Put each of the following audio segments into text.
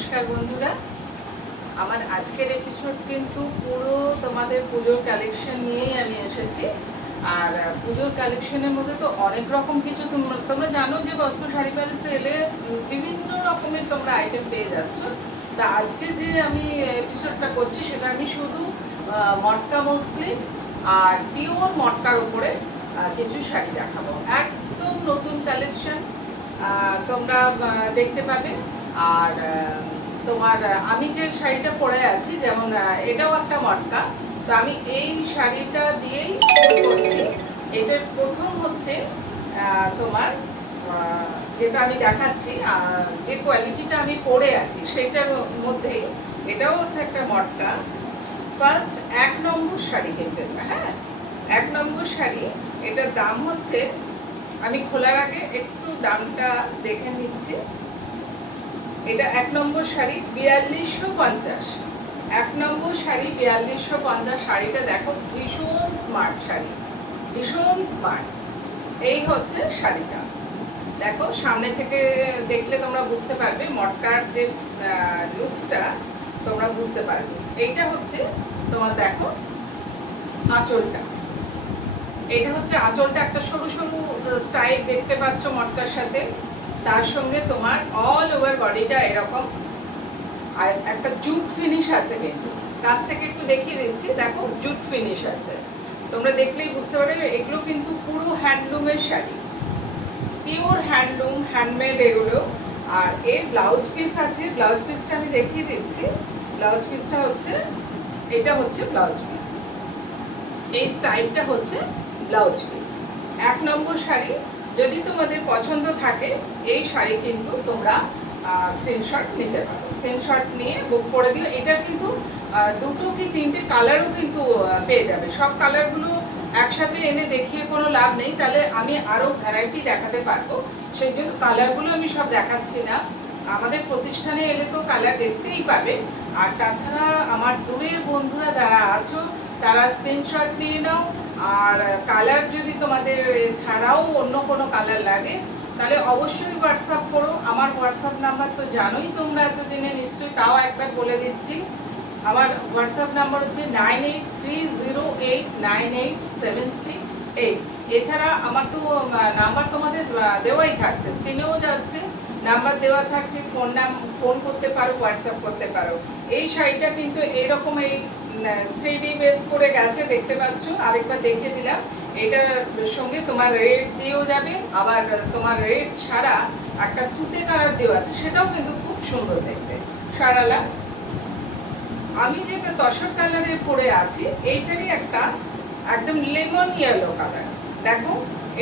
নমস্কার বন্ধুরা, আমার আজকের এপিসোড কিন্তু পুরো তোমাদের পুজোর কালেকশন নিয়েই আমি এসেছি। আর পুজোর কালেকশনের মধ্যে তো অনেক রকম কিছু তোমরা জানো যে বস্ত্র শাড়ি প্যালেসে এলে বিভিন্ন রকমের তোমরা আইটেম পেয়ে যাচ্ছ। তা আজকে যে আমি এপিসোডটা করছি সেটা আমি শুধু মটকা মসলিন আর পিওর মটকার উপরে কিছু শাড়ি দেখাবো। একদম নতুন কালেকশন তোমরা দেখতে পাবে। আর তোমার আমি যে শাড়িটা পরে আছি, যেমন এটাও একটা মটকা, তো আমি এই শাড়িটা দিয়েই শুরু করছি। এটার প্রথম হচ্ছে তোমার যেটা আমি দেখাচ্ছি, যে কোয়ালিটিটা আমি পরে আছি সেইটার মধ্যেই এটাও হচ্ছে একটা মটকা। ফার্স্ট 1 নম্বর শাড়ি কিন্তু এটা, হ্যাঁ 1 নম্বর শাড়ি। এটার দাম হচ্ছে, আমি খোলার আগে একটু দামটা দেখে নিচ্ছি। এটা 1 নম্বর শাড়ি 4250। 1 নম্বর শাড়ি 4250। শাড়িটা দেখো, ভীষণ স্মার্ট শাড়ি, ভীষণ স্মার্ট। এই হচ্ছে শাড়িটা, দেখো সামনে থেকে দেখলে তোমরা বুঝতে পারবে মটকার যে লুকসটা তোমরা বুঝতে পারবে। এইটা হচ্ছে তোমার দেখো আঁচলটা, এটা হচ্ছে আঁচলটা, একটা সরু সরু স্টাইল দেখতে পাচ্ছ মটকার সাথে। তার সঙ্গে তোমার অল ওভার বডিটা এরকম, আর একটা জুট ফিনিশ আছে। কিন্তু কাছ থেকে একটু দেখিয়ে দিচ্ছি, দেখো জুট ফিনিশ আছে, তোমরা দেখলেই বুঝতে পারবে। এগুলো কিন্তু পুরো হ্যান্ডলুমের শাড়ি, পিওর হ্যান্ডলুম, হ্যান্ডমেড এগুলো। আর এর ব্লাউজ পিস আছে, ব্লাউজ পিসটা আমি দেখিয়ে দিচ্ছি। ব্লাউজ পিসটা হচ্ছে, এটা হচ্ছে ব্লাউজ পিস, এই স্টাইলটা হচ্ছে ব্লাউজ পিস। 1 নম্বর শাড়ি। যদি তোমাদের পছন্দ থাকে এই শাড়ি কিন্তু তোমরা স্ক্রিনশট নিতে পারো, স্ক্রিনশট নিয়ে বুক করে দিও। এটা কিন্তু 2 কি 3টে কালারও কিন্তু পেয়ে যাবে। সব কালারগুলো একসাথে এনে দেখিয়ে কোনো লাভ নেই, তাহলে আমি আরও ভ্যারাইটি দেখাতে পারবো। সেই জন্য কালারগুলো আমি সব দেখাচ্ছি না। আমাদের প্রতিষ্ঠানে এলে তো কালার দেখতেই পাবে। আর তাছাড়া আমার দূরের বন্ধুরা যারা আছো তারা স্ক্রিনশট নিয়ে নাও। আর কালার যদি তোমাদের ছাড়াও অন্য কোনো কালার লাগে তাহলে অবশ্যই হোয়াটসঅ্যাপ করো। আমার হোয়াটসঅ্যাপ নাম্বার তো জানোই তোমরা এতদিনে নিশ্চয়ই, তাও একবার বলে দিচ্ছি। আমার হোয়াটসঅ্যাপ নাম্বার হচ্ছে 9830898768। এছাড়া আমার তো নাম্বার তোমাদের দেওয়াই থাকছে, স্ক্রিনেও যাচ্ছে, নাম্বার দেওয়া থাকছে, ফোন করতে পারো, হোয়াটসঅ্যাপ করতে পারো। এই শাড়িটা কিন্তু এইরকম এই 3D বেস করে গেছে, দেখতে পাচ্ছ, আরেকবার দেখিয়ে দিলাম। এটার সঙ্গে তোমার রেড দিয়েও যাবে, আবার তোমার রেড ছাড়া একটা তুতে কালার দেওয়া আছে, সেটাও কিন্তু খুব সুন্দর দেখতে সারালা। আমি যেটা তসর কালারের পরে আছি এইটারই একটা একদম লেমন ইয়েলো কালার। দেখো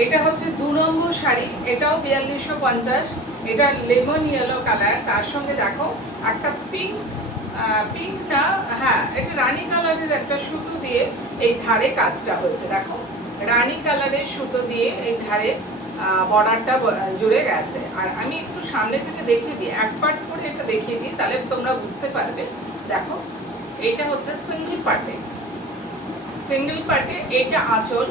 এটা হচ্ছে 2 নম্বর শাড়ি, এটাও 4250। এটা লেমন ইয়েলো কালার, তার সঙ্গে দেখো একটা পিঙ্ক না, হ্যাঁ এটা রানী কালারের একটা সুতো দিয়ে এই ধারে কাজটা হয়েছে। দেখো রানী কালারের সুতো দিয়ে এই ধারে বর্ডারটা জুড়ে গেছে। আর আমি একটু সামনে থেকে দেখিয়ে দিই, এক পার্ট করে এটা দেখিয়ে দিই, তাহলে তোমরা বুঝতে পারবে। দেখো এইটা হচ্ছে সিঙ্গেল পার্টে এইটা আঁচল,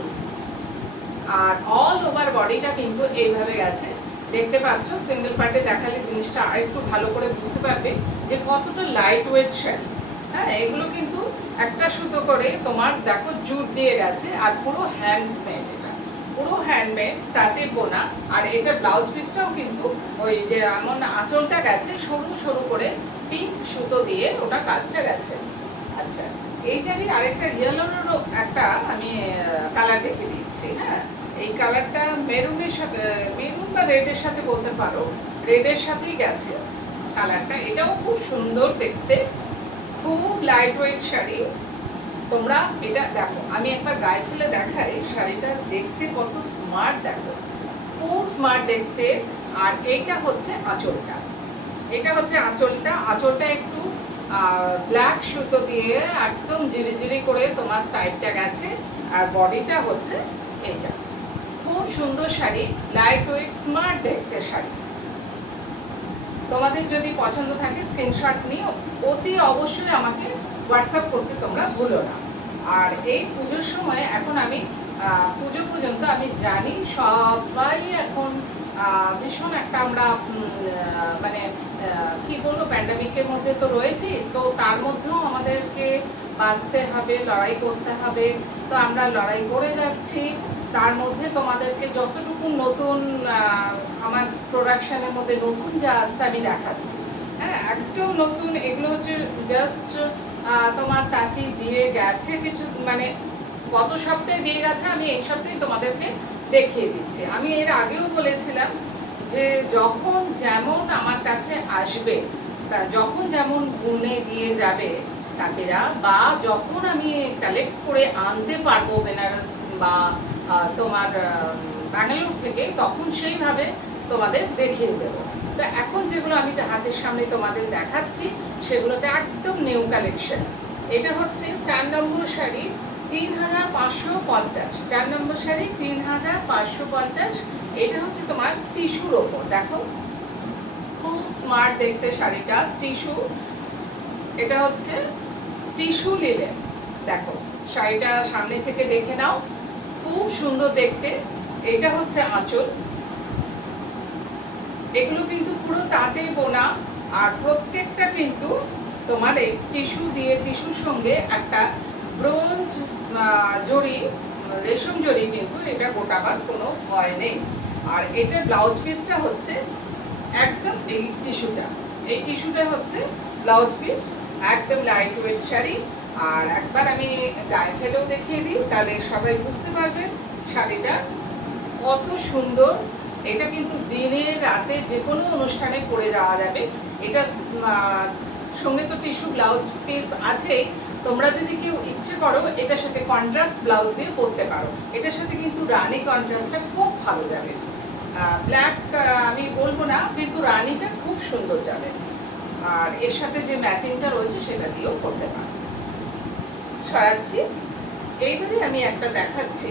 আর অল ওভার বডিটা কিন্তু এইভাবে গেছে, দেখতে পাচ্ছ। সিঙ্গেল পার্টে দেখালে জিনিসটা আর একটু ভালো করে বুঝতে পারবে যে কতটা লাইট ওয়েট শাড়ি। হ্যাঁ এগুলো কিন্তু একটা সুতো করে তোমার দেখো জুট দিয়ে গেছে, আর পুরো হ্যান্ডমেড, এটা পুরো হ্যান্ডমেড, তাতে বোনা। আর এটা ব্লাউজ পিসটাও কিন্তু ওই যে এমন আঁচলটা গেছে সরু সরু করে পিঙ্ক সুতো দিয়ে ওটা কাজটা গেছে। আচ্ছা, এইটারই আরেকটা ইয়েলোরও একটা আমি কালার দেখে দিচ্ছি। হ্যাঁ এই কালারটা মেরুনের সাথে, মেরুন বা রেডের সাথে বলতে পারো, রেডের সাথেই গেছে কালারটা। এটাও খুব সুন্দর দেখতে, খুব লাইট ওয়েট শাড়ি। তোমরা এটা দেখো, আমি একবার গায়ে ফেলে দেখাই শাড়িটা দেখতে কত স্মার্ট, দেখো খুব স্মার্ট দেখতে। আর এইটা হচ্ছে আঁচলটা, এটা হচ্ছে আঁচলটা। আঁচলটা একটু ব্ল্যাক সুতো দিয়ে একদম জিরি করে তোমার স্টাইলটা গেছে। আর বডিটা হচ্ছে এইটা, খুব সুন্দর শাড়ি, লাইট ওয়েট স্মার্ট দেখতে শাড়ি। তোমাদের যদি পছন্দ থাকে স্ক্রিনশট নিয়ে অতি অবশ্যই আমাকে হোয়াটসঅ্যাপ করতে তোমরা ভুলো না। আর এই পুজোর সময় এখন আমি পুজো পর্যন্ত আমি জানি সবাই এখন ভীষণ একটা আমরা মানে কি বলবো, প্যান্ডামিকের মধ্যে তো রয়েছি, তো তার মধ্যেও আমাদেরকে বাঁচতে হবে, লড়াই করতে হবে। তো আমরা লড়াই করে যাচ্ছি। তার মধ্যে তোমাদেরকে যতটুকু নতুন আমার প্রোডাকশনের মধ্যে নতুন যা আসছে আমি দেখাচ্ছি। হ্যাঁ, একদম নতুন। এগুলো হচ্ছে জাস্ট তোমার তাঁতি দিয়ে গেছে কিছু, মানে গত সপ্তাহে দিয়ে গেছে, আমি এই সপ্তাহে তোমাদেরকে দেখিয়ে দিচ্ছি। আমি এর আগেও বলেছিলাম যে যখন যেমন আমার কাছে আসবে, তা যখন যেমন বুনে দিয়ে যাবে তাঁতিরা, বা যখন আমি কালেক্ট করে আনতে পারবো বেনারস বা তোমার ব্যাঙ্গালোর থেকে, তখন সেইভাবে তোমাদের দেখিয়ে দেবো। তো এখন যেগুলো আমি হাতের সামনে তোমাদের দেখাচ্ছি সেগুলো হচ্ছে একদম নিউ কালেকশন। এটা হচ্ছে 4 নম্বর শাড়ি 3550, 4 নম্বর শাড়ি 3550। এটা হচ্ছে তোমার টিস্যুর ওপর, দেখো খুব স্মার্ট দেখতে শাড়িটা, টিস্যু। এটা হচ্ছে টিস্যু লিলেন। দেখো শাড়িটা সামনে থেকে দেখে নাও, খুব সুন্দর দেখতে। এটা হচ্ছে আঁচল। এগুলো কিন্তু পুরো তাঁতে বোনা, আর প্রত্যেকটা কিন্তু তোমার এই টিস্যু দিয়ে, টিস্যুর সঙ্গে একটা ব্রোঞ্জ জড়ি, রেশম জড়ি, কিন্তু এটা গোটাবার কোনো ভয় নেই। আর এটা ব্লাউজ পিসটা হচ্ছে একদম এই টিস্যুটা হচ্ছে ব্লাউজ পিস, একদম লাইট ওয়েট শাড়ি। আর একবার আমি গায়ে ফেলেও দেখিয়ে দিই, তাহলে সবাই বুঝতে পারবে শাড়িটা কত সুন্দর। এটা কিন্তু দিনে রাতে যে কোনো অনুষ্ঠানে পরে যাওয়া যাবে। এটা সঙ্গে তো টিস্যু ব্লাউজ পিস আছেই, তোমরা যদি কেউ ইচ্ছে করো এটার সাথে কন্ট্রাস্ট ব্লাউজ দিয়ে পরতে পারো। এটার সাথে কিন্তু রানী কন্ট্রাস্টটা খুব ভালো যাবে। ব্ল্যাক আমি বলবো না, কিন্তু রানীটা খুব সুন্দর যাবে। আর এর সাথে যে ম্যাচিংটা রয়েছে সেটা দিয়েও করতে পারো। সরাচ্ছি। এইবারে আমি একটা দেখাচ্ছি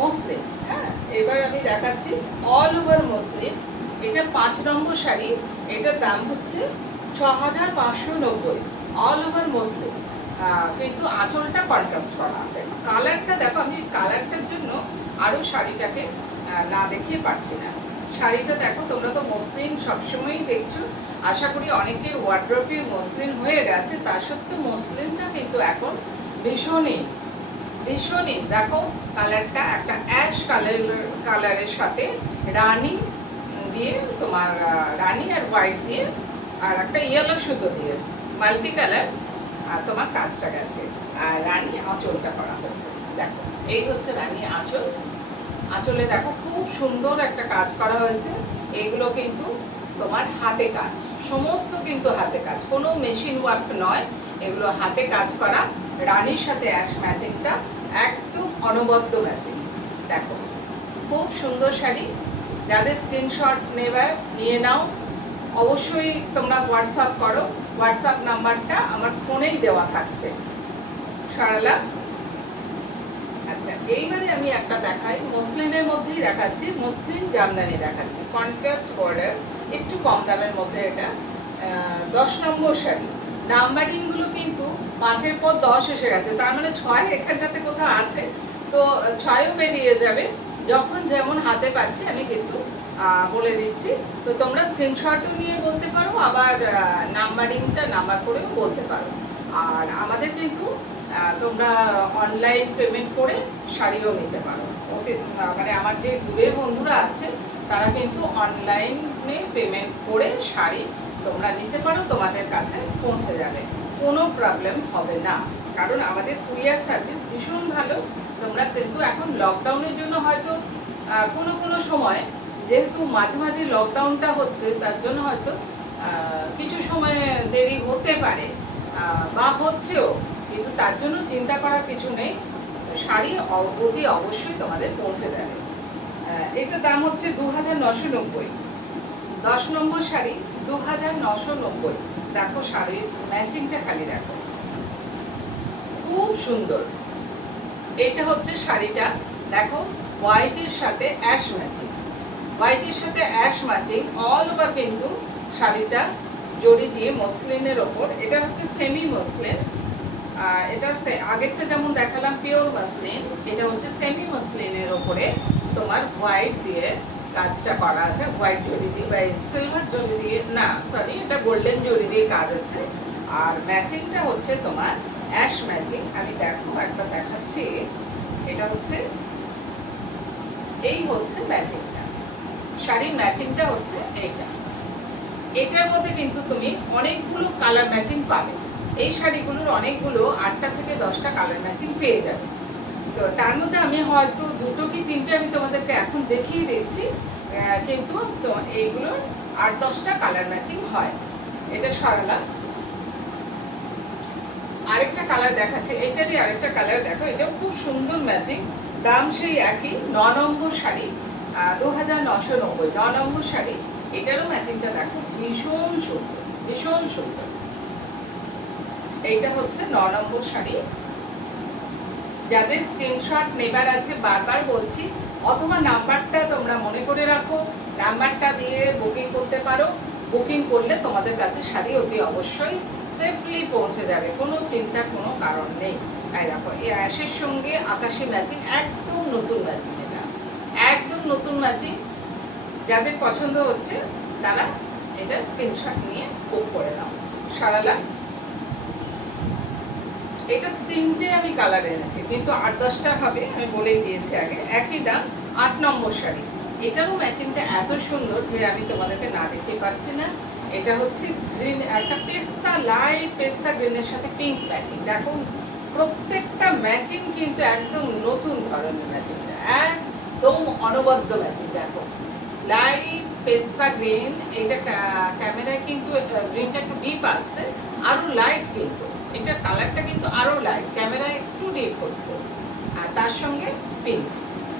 মসলিন। হ্যাঁ, এবার আমি দেখাচ্ছি অল ওভার মসলিন। এটা 5 নম্বর শাড়ি। এটার দাম হচ্ছে 6590, অল ওভার মসলিন। কিন্তু আঁচলটা কন্ট্রাস্ট করা আছে। কালারটা দেখো, আমি কালারটার জন্য আরও শাড়িটাকে না দেখিয়ে পারছি না। শাড়িটা দেখো, তোমরা তো মসলিন সবসময়ই দেখছো, আশা করি অনেকের ওয়ার্ড্রপে মসলিন হয়ে গেছে। তা সত্ত্বেও মসলিনটা কিন্তু এখন ভীষণই ভীষণই, দেখো কালারটা একটা অ্যাশ কালারের সাথে রানী দিয়ে, তোমার রানী আর হোয়াইট দিয়ে, আর একটা ইয়েলো সুতো দিয়ে মাল্টি কালার আর তোমার কাজটা গেছে। আর রানী আঁচলটা করা হচ্ছে। দেখো এই হচ্ছে রানী আঁচল। আঁচলে দেখো খুব সুন্দর একটা কাজ করা হয়েছে। এগুলো কিন্তু তোমার হাতে কাজ, সমস্ত কিন্তু হাতে কাজ, কোনো মেশিন ওয়ার্ক নয়। এগুলো হাতে কাজ করা। রানীর সাথে অ্যাশ ম্যাচিংটা একদম অনবদ্য ম্যাচিং। দেখো খুব সুন্দর শাড়ি। যাদের স্ক্রিনশট নেবার নিয়ে নাও, অবশ্যই তোমরা হোয়াটসঅ্যাপ করো। হোয়াটসঅ্যাপ নাম্বারটা আমার ফোনেই দেওয়া থাকছে। সরালা। আচ্ছা, এইবারে আমি একটা দেখাই, মসলিনের মধ্যেই দেখাচ্ছি, মসলিন জামদানি দেখাচ্ছি, কন্ট্রাস্ট বর্ডার, একটু কম দামের মধ্যে। এটা 10 নম্বর শাড়ি। নাম্বারিংগুলো কিন্তু 5-এর পর 10 এসে গেছে, তার মানে 6 এখানটাতে কোথাও আছে, তো 6ও বেরিয়ে যাবে। যখন যেমন হাতে পাচ্ছি আমি কিন্তু বলে দিচ্ছি। তো তোমরা স্ক্রিনশটও নিয়ে বলতে পারো, আবার নাম্বারিংটা নাম্বার করেও বলতে পারো। আর আমাদের কিন্তু তোমরা অনলাইন পেমেন্ট করে শাড়িও নিতে পারো। ওতে মানে আমার যে দূরের বন্ধুরা আছে তারা কিন্তু অনলাইনে পেমেন্ট করে শাড়ি তোমরা নিতে পারো, তোমাদের কাছে পৌঁছে যাবে, কোনো প্রবলেম হবে না। কারণ আমাদের কুরিয়ার সার্ভিস ভীষণ ভালো। তোমরা কিন্তু এখন লকডাউনের জন্য হয়তো কোনো সময়, যেহেতু মাঝে মাঝে লকডাউনটা হচ্ছে, তার জন্য হয়তো কিছু সময় দেরি হতে পারে বা হচ্ছেও, কিন্তু তার জন্য চিন্তা করার কিছু নেই। শাড়ি অতি অবশ্যই তোমাদের পৌঁছে যাবে। এটার দাম হচ্ছে 2990। 10 নম্বর শাড়ি 2990। দেখো শাড়ির ম্যাচিংটা খালি দেখো, খুব সুন্দর। এটা হচ্ছে শাড়িটা, দেখো হোয়াইটের সাথে অ্যাশ ম্যাচিং, হোয়াইটের সাথে অ্যাশ ম্যাচিং, অল ওভার কিন্তু শাড়িটা জড়ি দিয়ে মসলিনের ওপর। এটা হচ্ছে সেমি মসলিন। এটা আগেরটা যেমন দেখালাম পিওর মসলিন, এটা হচ্ছে সেমি মসলিনের ওপরে তোমার হোয়াইট দিয়ে কাজটা করা আছে হোয়াইট জরি দিয়ে বা সিলভার জরি দিয়ে, না সরি এটা গোল্ডেন জরি দিয়ে কাজ আছে। আর ম্যাচিংটা হচ্ছে তোমার অ্যাশ ম্যাচিং। আমি দেখো একটা দেখাচ্ছি, এটা হচ্ছে এই হচ্ছে ম্যাচিংটা, শাড়ির ম্যাচিংটা হচ্ছে এইটা। এটার মধ্যে কিন্তু তুমি অনেকগুলো কালার ম্যাচিং পাবে, এই শাড়িগুলোর অনেকগুলো 8টা থেকে 10টা কালার ম্যাচিং পেয়ে যাবে। তো তার মধ্যে আমি হয়তো 2টো কি 3টে আমি তোমাদেরকে এখন দেখিয়ে দিচ্ছি, কিন্তু এইগুলোর 8-10টা কালার ম্যাচিং হয়। এটা সরালাম, আরেকটা কালার দেখাচ্ছে, এটারই আরেকটা কালার দেখো, এটাও খুব সুন্দর ম্যাচিং। দাম সেই একই, 9 নম্বর শাড়ি, 2990, 9 নম্বর শাড়ি। এটারও ম্যাচিংটা দেখো ভীষণ সুন্দর, ভীষণ সুন্দর। এইটা হচ্ছে 9 নম্বর শাড়ি। যাদের স্ক্রিনশট নেবার আছে বারবার বলছি, অথবা নাম্বারটা তোমরা মনে করে রাখো, নাম্বারটা দিয়ে বুকিং করতে পারো। বুকিং করলে তোমাদের কাছে শাড়ি অতি অবশ্যই সেফলি পৌঁছে যাবে, কোনো চিন্তার কোনো কারণ নেই। এই দেখো এই অ্যাশের সঙ্গে আকাশি ম্যাচিং, একদম নতুন ম্যাচিং, এটা একদম নতুন ম্যাচিং। যাদের পছন্দ হচ্ছে তারা এটা স্ক্রিনশট নিয়ে বুক করে দাও। সারালাম, এটা 3টে আমি কালার এনেছি, কিন্তু 8-10টা হবে, আমি বলেই দিয়েছি আগে। একই দাম, 8 নম্বর শাড়ি। এটারও ম্যাচিংটা এত সুন্দর যে আমি তোমাদেরকে না দেখতে পাচ্ছি না। এটা হচ্ছে গ্রিন, একটা পেস্তা, লাইট পেস্তা গ্রিনের সাথে পিঙ্ক ম্যাচিং। দেখো প্রত্যেকটা ম্যাচিং কিন্তু একদম নতুন ধরনের ম্যাচিংটা, একদম অনবদ্য ম্যাচিং। দেখো লাইট পেস্তা গ্রিন, এটা ক্যামেরায় কিন্তু গ্রিনটা একটু ডিপ আসছে, আরও লাইট, কিন্তু এটার কালারটা কিন্তু আরও লাইট, ক্যামেরায় একটু ডিপ হচ্ছে। আর তার সঙ্গে পিঙ্ক,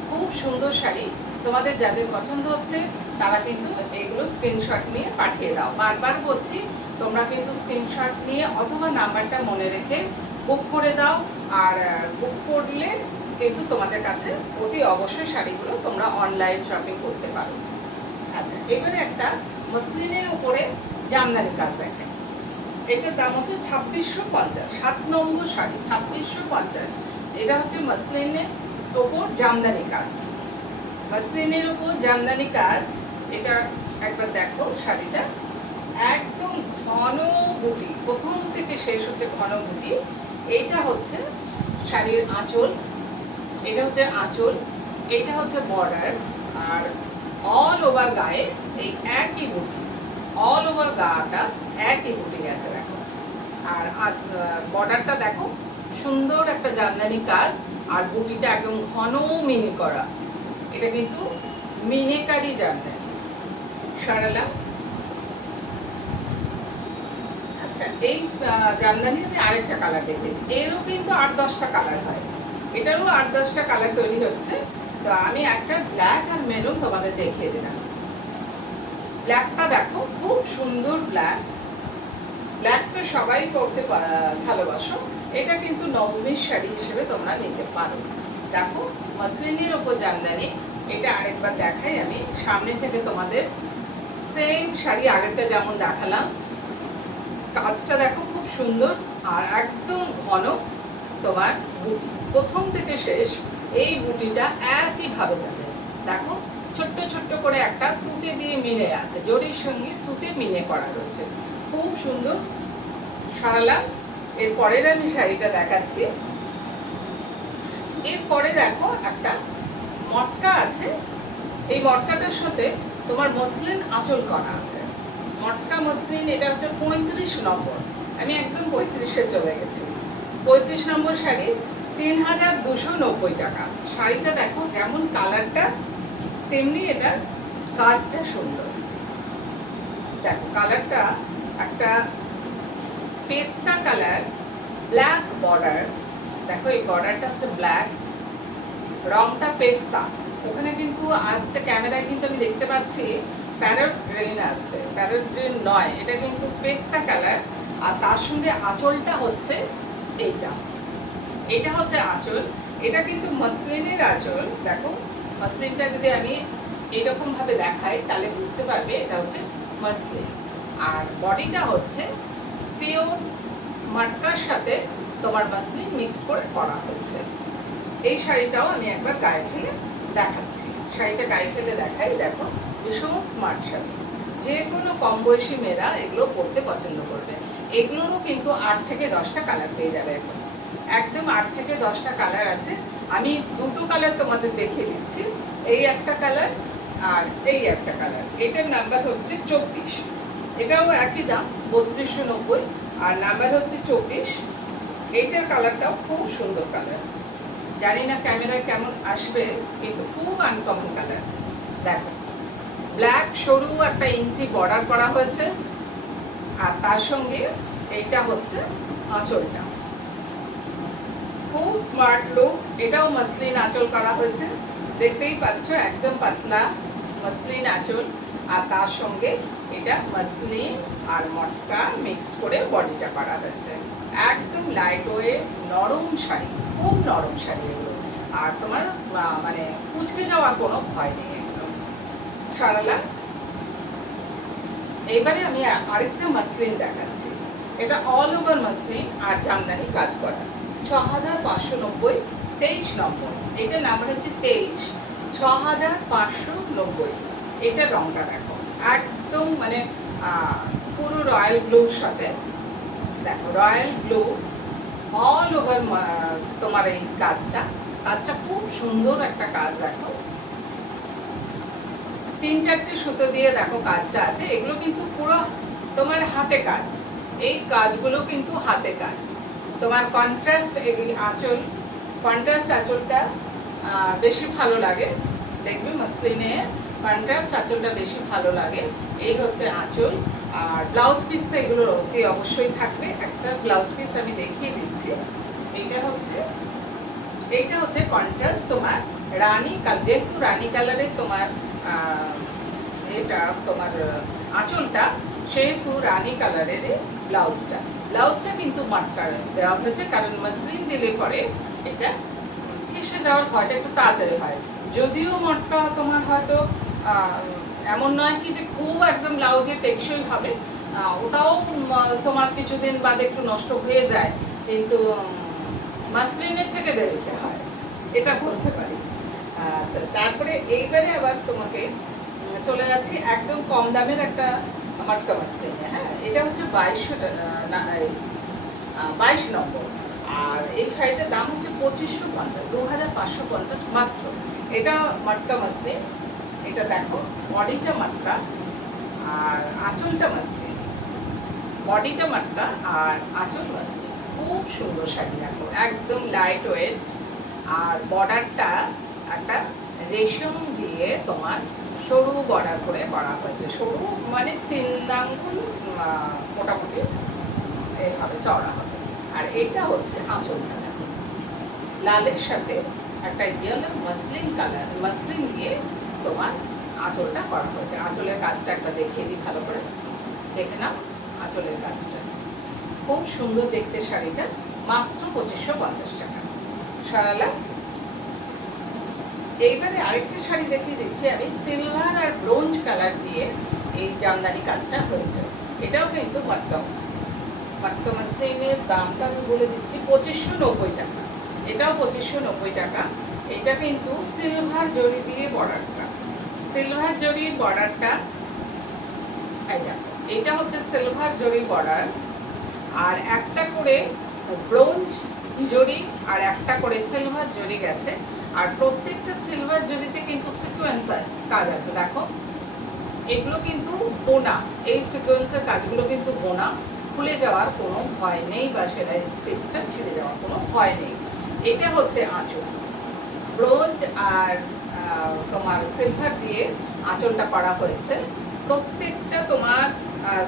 খুব সুন্দর শাড়ি। তোমাদের যাদের পছন্দ হচ্ছে তারা কিন্তু এগুলো স্ক্রিনশট নিয়ে পাঠিয়ে দাও। বারবার বলছি, তোমরা কিন্তু স্ক্রিনশট নিয়ে অথবা নাম্বারটা মনে রেখে বুক করে দাও। আর বুক করলে কিন্তু তোমাদের কাছে অতি অবশ্যই শাড়িগুলো তোমরা অনলাইন শপিং করতে পারো। আচ্ছা, এবারে একটা মসলিনের উপরে জামদানি কাজ দেখাই। এটার দাম হচ্ছে 2650, 7 নম্বর শাড়ি, 2650। এটা হচ্ছে মসলিনের ওপর জামদানি কাজ, মসলিনের ওপর জামদানি কাজ। এটা একবার দেখো, শাড়িটা একদম ঘন বুটি, প্রথম থেকে শেষ হচ্ছে ঘন বুটি। এইটা হচ্ছে শাড়ির আঁচল, এটা হচ্ছে আঁচল, এটা হচ্ছে বর্ডার। আর অল ওভার গায়ে এই একই বুটি, অল ওভার গাটা একই বুটি গেছে দেখো। আর বর্ডারটা দেখো, সুন্দর একটা জামদানি কাজ। আর বুটিটা একদম ঘন মিনি করা, এটা কিন্তু মিনেকারি জামদানি। সরালাম। আচ্ছা, এই জামদানি আমি আরেকটা কালার দেখেছি, এরও কিন্তু 8-10টা কালার হয়, এটারও 8-10টা কালার তৈরি হচ্ছে। তো আমি একটা ব্ল্যাক আর মেরুন তোমাদের দেখিয়ে দিলাম। ব্ল্যাকটা দেখো, খুব সুন্দর ব্ল্যাক, ব্ল্যাক তো সবাই পরতে ভালোবাসো। এটা কিন্তু নবমীর শাড়ি হিসেবে তোমরা নিতে পারো। দেখো মসলিনের ওপর জামদানি, এটা আরেকবার দেখাই আমি সামনে থেকে তোমাদের। সেম শাড়ি আগেরটা যেমন দেখালাম, কাজটা দেখো খুব সুন্দর। আর একদম ঘন তোমার বুটি, প্রথম থেকে শেষ এই বুটিটা একইভাবে যাবে। দেখো ছোট্ট ছোট্ট করে একটা তুতে দিয়ে মিনে আছে, জরির সঙ্গে তুতে মিনে করা রয়েছে, খুব সুন্দর। সারালাম। এরপরের আমি শাড়িটা দেখাচ্ছি। এরপরে দেখো একটা মটকা আছে, এই মটকাটার সাথে তোমার মসলিন আঁচল করা আছে। মটকা মসলিন, এটা হচ্ছে 35 নম্বর, আমি একদম 35-এ চলে গেছি। 35 নম্বর শাড়ি, 3290 টাকা। শাড়িটা দেখো যেমন কালারটা তেমনি এটা কাজটা সুন্দর। দেখো কালারটা একটা পেস্তা কালার, ব্ল্যাক বর্ডার। দেখো এই বর্ডারটা হচ্ছে ব্ল্যাক, রংটা পেস্তা। ওখানে কিন্তু আসছে ক্যামেরায়, কিন্তু আমি দেখতে পাচ্ছি প্যারট গ্রিন আসছে, প্যারট গ্রিন নয়, এটা কিন্তু পেস্তা কালার। আর তার সঙ্গে আঁচলটা হচ্ছে এইটা, এটা হচ্ছে আঁচল। এটা কিন্তু মসলিনের আঁচল। দেখো মসলিনটা যদি আমি এইরকম ভাবে দেখাই তাহলে বুঝতে পারবে এটা হচ্ছে মসলিন। আর বডিটা হচ্ছে পিওর মাটকার সাথে তোমার মসলিন মিক্স করে করা হয়েছে। এই শাড়িটাও আমি একবার গায়ে ফেলে দেখাচ্ছি, শাড়িটা গায়ে ফেলে দেখাই। দেখো ভীষণ স্মার্ট শাড়ি, যে কোনো কম বয়সী মেয়েরা এগুলো পরতে পছন্দ করবে। এগুলোরও কিন্তু 8 থেকে 10টা কালার পেয়ে যাবে এখন, একদম 8 থেকে 10টা কালার আছে। আমি দুটো কালার তোমাদের দেখিয়ে দিচ্ছি, এই একটা কালার আর এই একটা কালার। এটার নাম্বার হচ্ছে 24, এটাও একই দাম 3290, আর নাম্বার হচ্ছে 24। এইটার কালারটাও খুব সুন্দর কালার, জানি না ক্যামেরায় কেমন আসবে, কিন্তু খুব আনকমন কালার। দেখো ব্ল্যাক সরু একটা ইঞ্চি বর্ডার করা হয়েছে, আর তার সঙ্গে এইটা হচ্ছে আঁচলটা, খুব স্মার্ট লুক। এটাও মসলিন আঁচল করা হয়েছে, দেখতেই পাচ্ছ একদম পাতলা মসলিন আঁচল, আর তার সঙ্গে এটা মসলিন আর মটকা মিক্স করে বডিটা করা হয়েছে। একদম লাইট ওয়েট নরম শাড়ি, খুব নরম শাড়ি এগুলো, আর তোমার মানে কুচকে যাওয়ার কোনো ভয় নেই একদম। সারালা এবারে আমি আরেকটা মসলিন দেখাচ্ছি, এটা অল ওভার মসলিন আর জামদানি কাজ করা, 6590, 23 নম্বর। এটার নাম্বার হচ্ছে 23, 6590। এটার রংটা দেখো একদম মানে পুরো রয়্যাল ব্লুর সাথে, দেখো রয়্যাল ব্লু অল ওভার তোমার এই কাজটা খুব সুন্দর একটা কাজ। দেখো 3-4টে সুতো দিয়ে দেখো কাজটা আছে, এগুলো কিন্তু পুরো তোমার হাতে কাজ, এই কাজগুলো কিন্তু হাতে কাজ। তোমার কন্ট্রাস্ট আঁচল, কন্ট্রাস্ট আঁচলটা বেশি ভালো লাগে, দেখবে মসলিনে কন্ট্রাস্ট আঁচলটা বেশি ভালো লাগে। এই হচ্ছে আঁচল, আর ব্লাউজ পিস তো এগুলোর অতি অবশ্যই থাকবে। একটা ব্লাউজ পিস আমি দেখিয়ে দিচ্ছি, এইটা হচ্ছে কন্ট্রাস্ট তোমার রানী কালার, যেহেতু রানী কালারের তোমার এটা তোমার আঁচলটা, সেহেতু রানী কালারের ব্লাউজটা কিন্তু মাটকা দেওয়া হয়েছে, কারণ মসলিন দিলে পরে এটা ফেসে যাওয়ার ভয়টা একটু তাড়াতাড়ি হয়। যদিও মটকা তোমার হয়তো এমন নয় কি যে খুব একদম ব্লাউজে টেকসই হবে, ওটাও তোমার কিছুদিন বাদে একটু নষ্ট হয়ে যায়, কিন্তু মসলিনের থেকে দেরিতে হয়, এটা বলতে পারি। আচ্ছা, তারপরে এইবারে আবার তোমাকে চলে যাচ্ছি একদম কম দামের একটা মটকা মসলিনে। হ্যাঁ, এটা হচ্ছে 22 নম্বর, আর এই শাড়িটার দাম হচ্ছে 2550, 2550 মাত্র। এটা মটকা মসলিন, এটা দেখো বডিটা মটকা আর আঁচলটা মসলিন, বডিটা মটকা আর আঁচল মসলিন, খুব সুন্দর শাড়ি। দেখো একদম লাইট ওয়েট, আর বর্ডারটা একটা রেশম দিয়ে তোমার সরু বর্ডার করে করা হয়েছে, সরু মানে 3 আঙ্গুল মোটামুটি এইভাবে চওড়া হবে। আর এটা হচ্ছে আঁচলটা, দেখো লালের সাথে একটা ইয়েলো মসলিন দিয়ে তোমার আঁচলটা করা হয়েছে। আঁচলের কাজটা একবার দেখিয়ে দিই, ভালো করে দেখে নাও। আঁচলের কাজটা খুব সুন্দর দেখতে, শাড়িটা মাত্র 2550 টাকা। সারালা এইবারে আরেকটা শাড়ি দেখিয়ে দিচ্ছি আমি, সিলভার আর ব্রোঞ্জ কালার দিয়ে এই জামদানি কাজটা হয়েছে। এটাও কিন্তু মটকা মসলিনের দামটা আমি বলে দিচ্ছি 2590 টাকা। এটাও 2590 টাকা। এটা কিন্তু সিলভার জরি দিয়ে বর্ডারটা, সিলভার জরির বর্ডারটা, এটা হচ্ছে সিলভার জরি বর্ডার, আর একটা করে ব্রোঞ্জ জরি আর একটা করে সিলভার জরি গেছে, আর প্রত্যেকটা সিলভার জরিতে কিন্তু সিকোয়েন্সার কাজ আছে। দেখো এগুলো কিন্তু বোনা, এই সিকোয়েন্সের কাজগুলো কিন্তু বোনা, খুলে যাওয়ার কোনো ভয় নেই, বা সেলাই স্টিচটা ছিঁড়ে যাওয়ার কোনো ভয় নেই। এটা হচ্ছে আঁচল, ব্রোঞ্জ আর তোমার সিলভার দিয়ে আঁচলটা করা হয়েছে। প্রত্যেকটা তোমার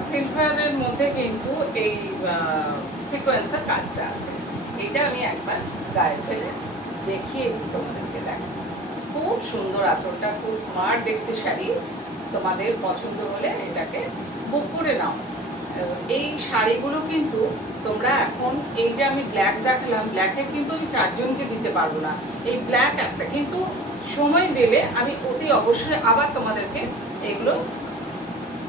সিলভারের মধ্যে কিন্তু এই সিকোয়েন্সের কাজটা আছে। এটা আমি একবার গায়ে ফেলে দেখিয়ে দিই তোমাদেরকে। দেখো খুব সুন্দর আঁচলটা, খুব স্মার্ট দেখতে শাড়ি। তোমাদের পছন্দ হলে এটাকে বুক করে নাও। এই শাড়িগুলো কিন্তু তোমরা এখন, এই যে আমি ব্ল্যাক দেখালাম, ব্ল্যাকের কিন্তু আমি 4 জনকে দিতে পারবো না, এই ব্ল্যাক একটা, কিন্তু সময় দিলে আমি অতি অবশ্যই আবার তোমাদেরকে এগুলো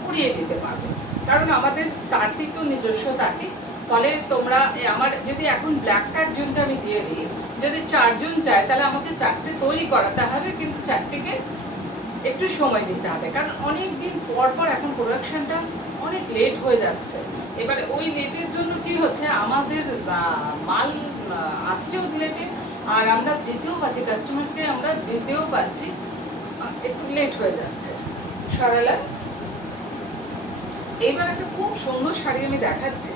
পুড়িয়ে দিতে পারবো, কারণ আমাদের তাঁতি তো নিজস্ব তাঁতি, ফলে তোমরা আমার যদি এখন ব্ল্যাক কার্ড জোনটা আমি দিয়ে দিই, যদি 4 জন চায় তাহলে আমাকে 4টে তৈরি করাতে হবে, কিন্তু 4টেকে একটু সময় দিতে হবে, কারণ অনেক দিন পর পর এখন প্রোডাকশনটা অনেক লেট হয়ে যাচ্ছে। এবারে ওই লেটের জন্য কি হচ্ছে, আমাদের মাল আসছেও লেটে, আর আমরা দিতেও পাচ্ছি কাস্টমারকে, আমরা দিতেও পাচ্ছি, একটু লেট হয়ে যাচ্ছে। সরালা এইবার একটা খুব সুন্দর শাড়ি আমি দেখাচ্ছি।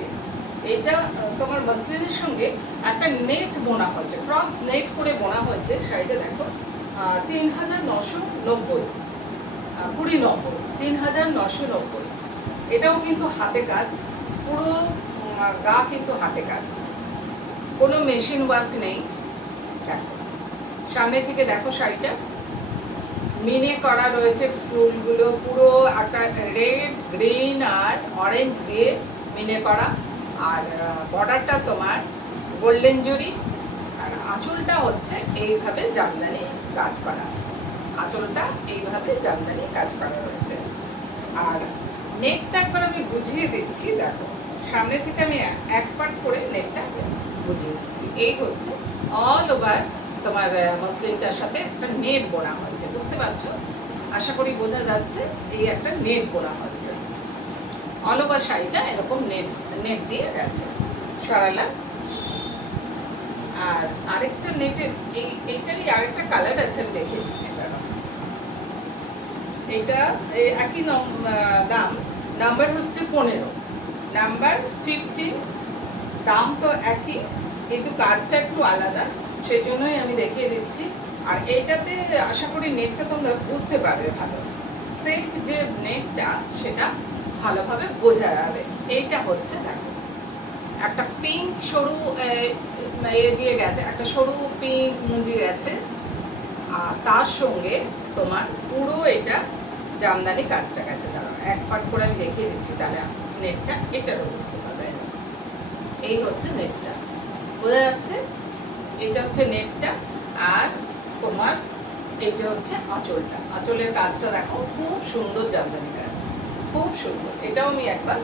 এটা তোমার মাসলিনের সঙ্গে একটা নেট বোনা হয়েছে, ক্রস নেট করে বোনা হয়েছে। শাড়িটা দেখো 3990, 20 নম্বর, 3990। এটাও কিন্তু হাতে কাজ, পুরো গা কিন্তু হাতে কাজ, কোনো মেশিন ওয়ার্ক নেই। দেখো সামনে থেকে দেখো, শাড়িটা মিনে করা রয়েছে, ফুলগুলো পুরো একটা রেড, গ্রিন আর অরেঞ্জ দিয়ে মিনে করা, আর বর্ডারটা তোমার গোল্ডেন জরি, আর আঁচলটা হচ্ছে এইভাবে জামদানি কাজ করা, আঁচলটা এইভাবে জামদানি কাজ করা রয়েছে। আর নেকটা একবার আমি বুঝিয়ে দিচ্ছি, দেখো সামনে থেকে আমি এক পার্ট করে নেকটা বুঝিয়ে দিচ্ছি। এই হচ্ছে অল ওভার তোমার মসলিনটার সাথে একটা নেট বোনা হয়েছে, বুঝতে পারছো? আশা করি বোঝা যাচ্ছে, এই একটা নেট বোনা হচ্ছে। অল ওভার শাড়িটা এরকম নেট দিয়ে গেছে। সরালা আর আরেকটা নেটের এইটারই আরেকটা কালার আছে, আমি দেখিয়ে দিচ্ছি। কারণ এটা একই দাম, নাম্বার হচ্ছে 15, নাম্বার 15, দাম তো একই, কিন্তু কাজটা একটু আলাদা, সেই জন্যই আমি দেখিয়ে দিচ্ছি। আর এইটাতে আশা করি নেটটা তোমরা বুঝতে পারবে ভালো, সেফ যে নেটটা সেটা ভালোভাবে বোঝা যাবে। এইটা হচ্ছে দেখো একটা পিঙ্ক সরু দিয়ে গেছে, একটা সরু পিঙ্ক মুঞ্জি গেছে, আর তার সঙ্গে তোমার পুরো এটা জামদানি কাজটা গেছে। দাঁড়াও এক পার্ট করে আমি দেখিয়ে দিচ্ছি, তাহলে নেটটা এটারও বুঝতে পারবে। এই হচ্ছে নেটটা, বোঝা যাচ্ছে? এটা হচ্ছে নেটটা, আর তোমার এইটা হচ্ছে আঁচলটা। আঁচলের কাজটা দেখো, খুব সুন্দর জামদানি কাজ, খুব সুন্দর। এটাও আমি একবার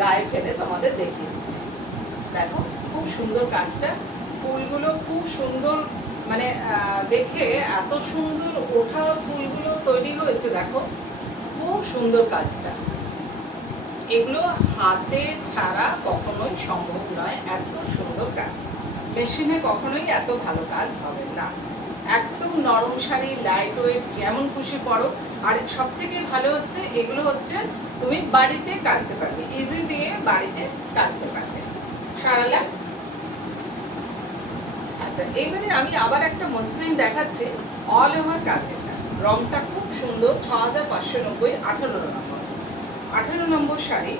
গায়ে ফেলে তোমাদের দেখিয়ে দিচ্ছি। দেখো খুব সুন্দর কাজটা, ফুলগুলো খুব সুন্দর, মানে দেখে এত সুন্দর ওঠা ফুলগুলো তৈরি হয়েছে। দেখো খুব সুন্দর কাজটা, এগুলো হাতে ছাড়া কখনোই সম্ভব নয়। এত সুন্দর কাজ মেশিনে কখনোই এত ভালো কাজ হবে না। একদম নরম শাড়ি, লাইট ওয়েট, যেমন খুশি পরো। আর সব থেকে ভালো হচ্ছে এগুলো হচ্ছে তুমি বাড়িতে কাচতে পারবে, ইজি দিয়ে বাড়িতে কাচতে পারবে। সারালা আচ্ছা, এইবারে আমি আবার একটা মসলিন দেখাচ্ছি, অল ওভার কাজের। রংটা খুব সুন্দর, 6590, 18 নম্বর, 18 নম্বর শাড়ি,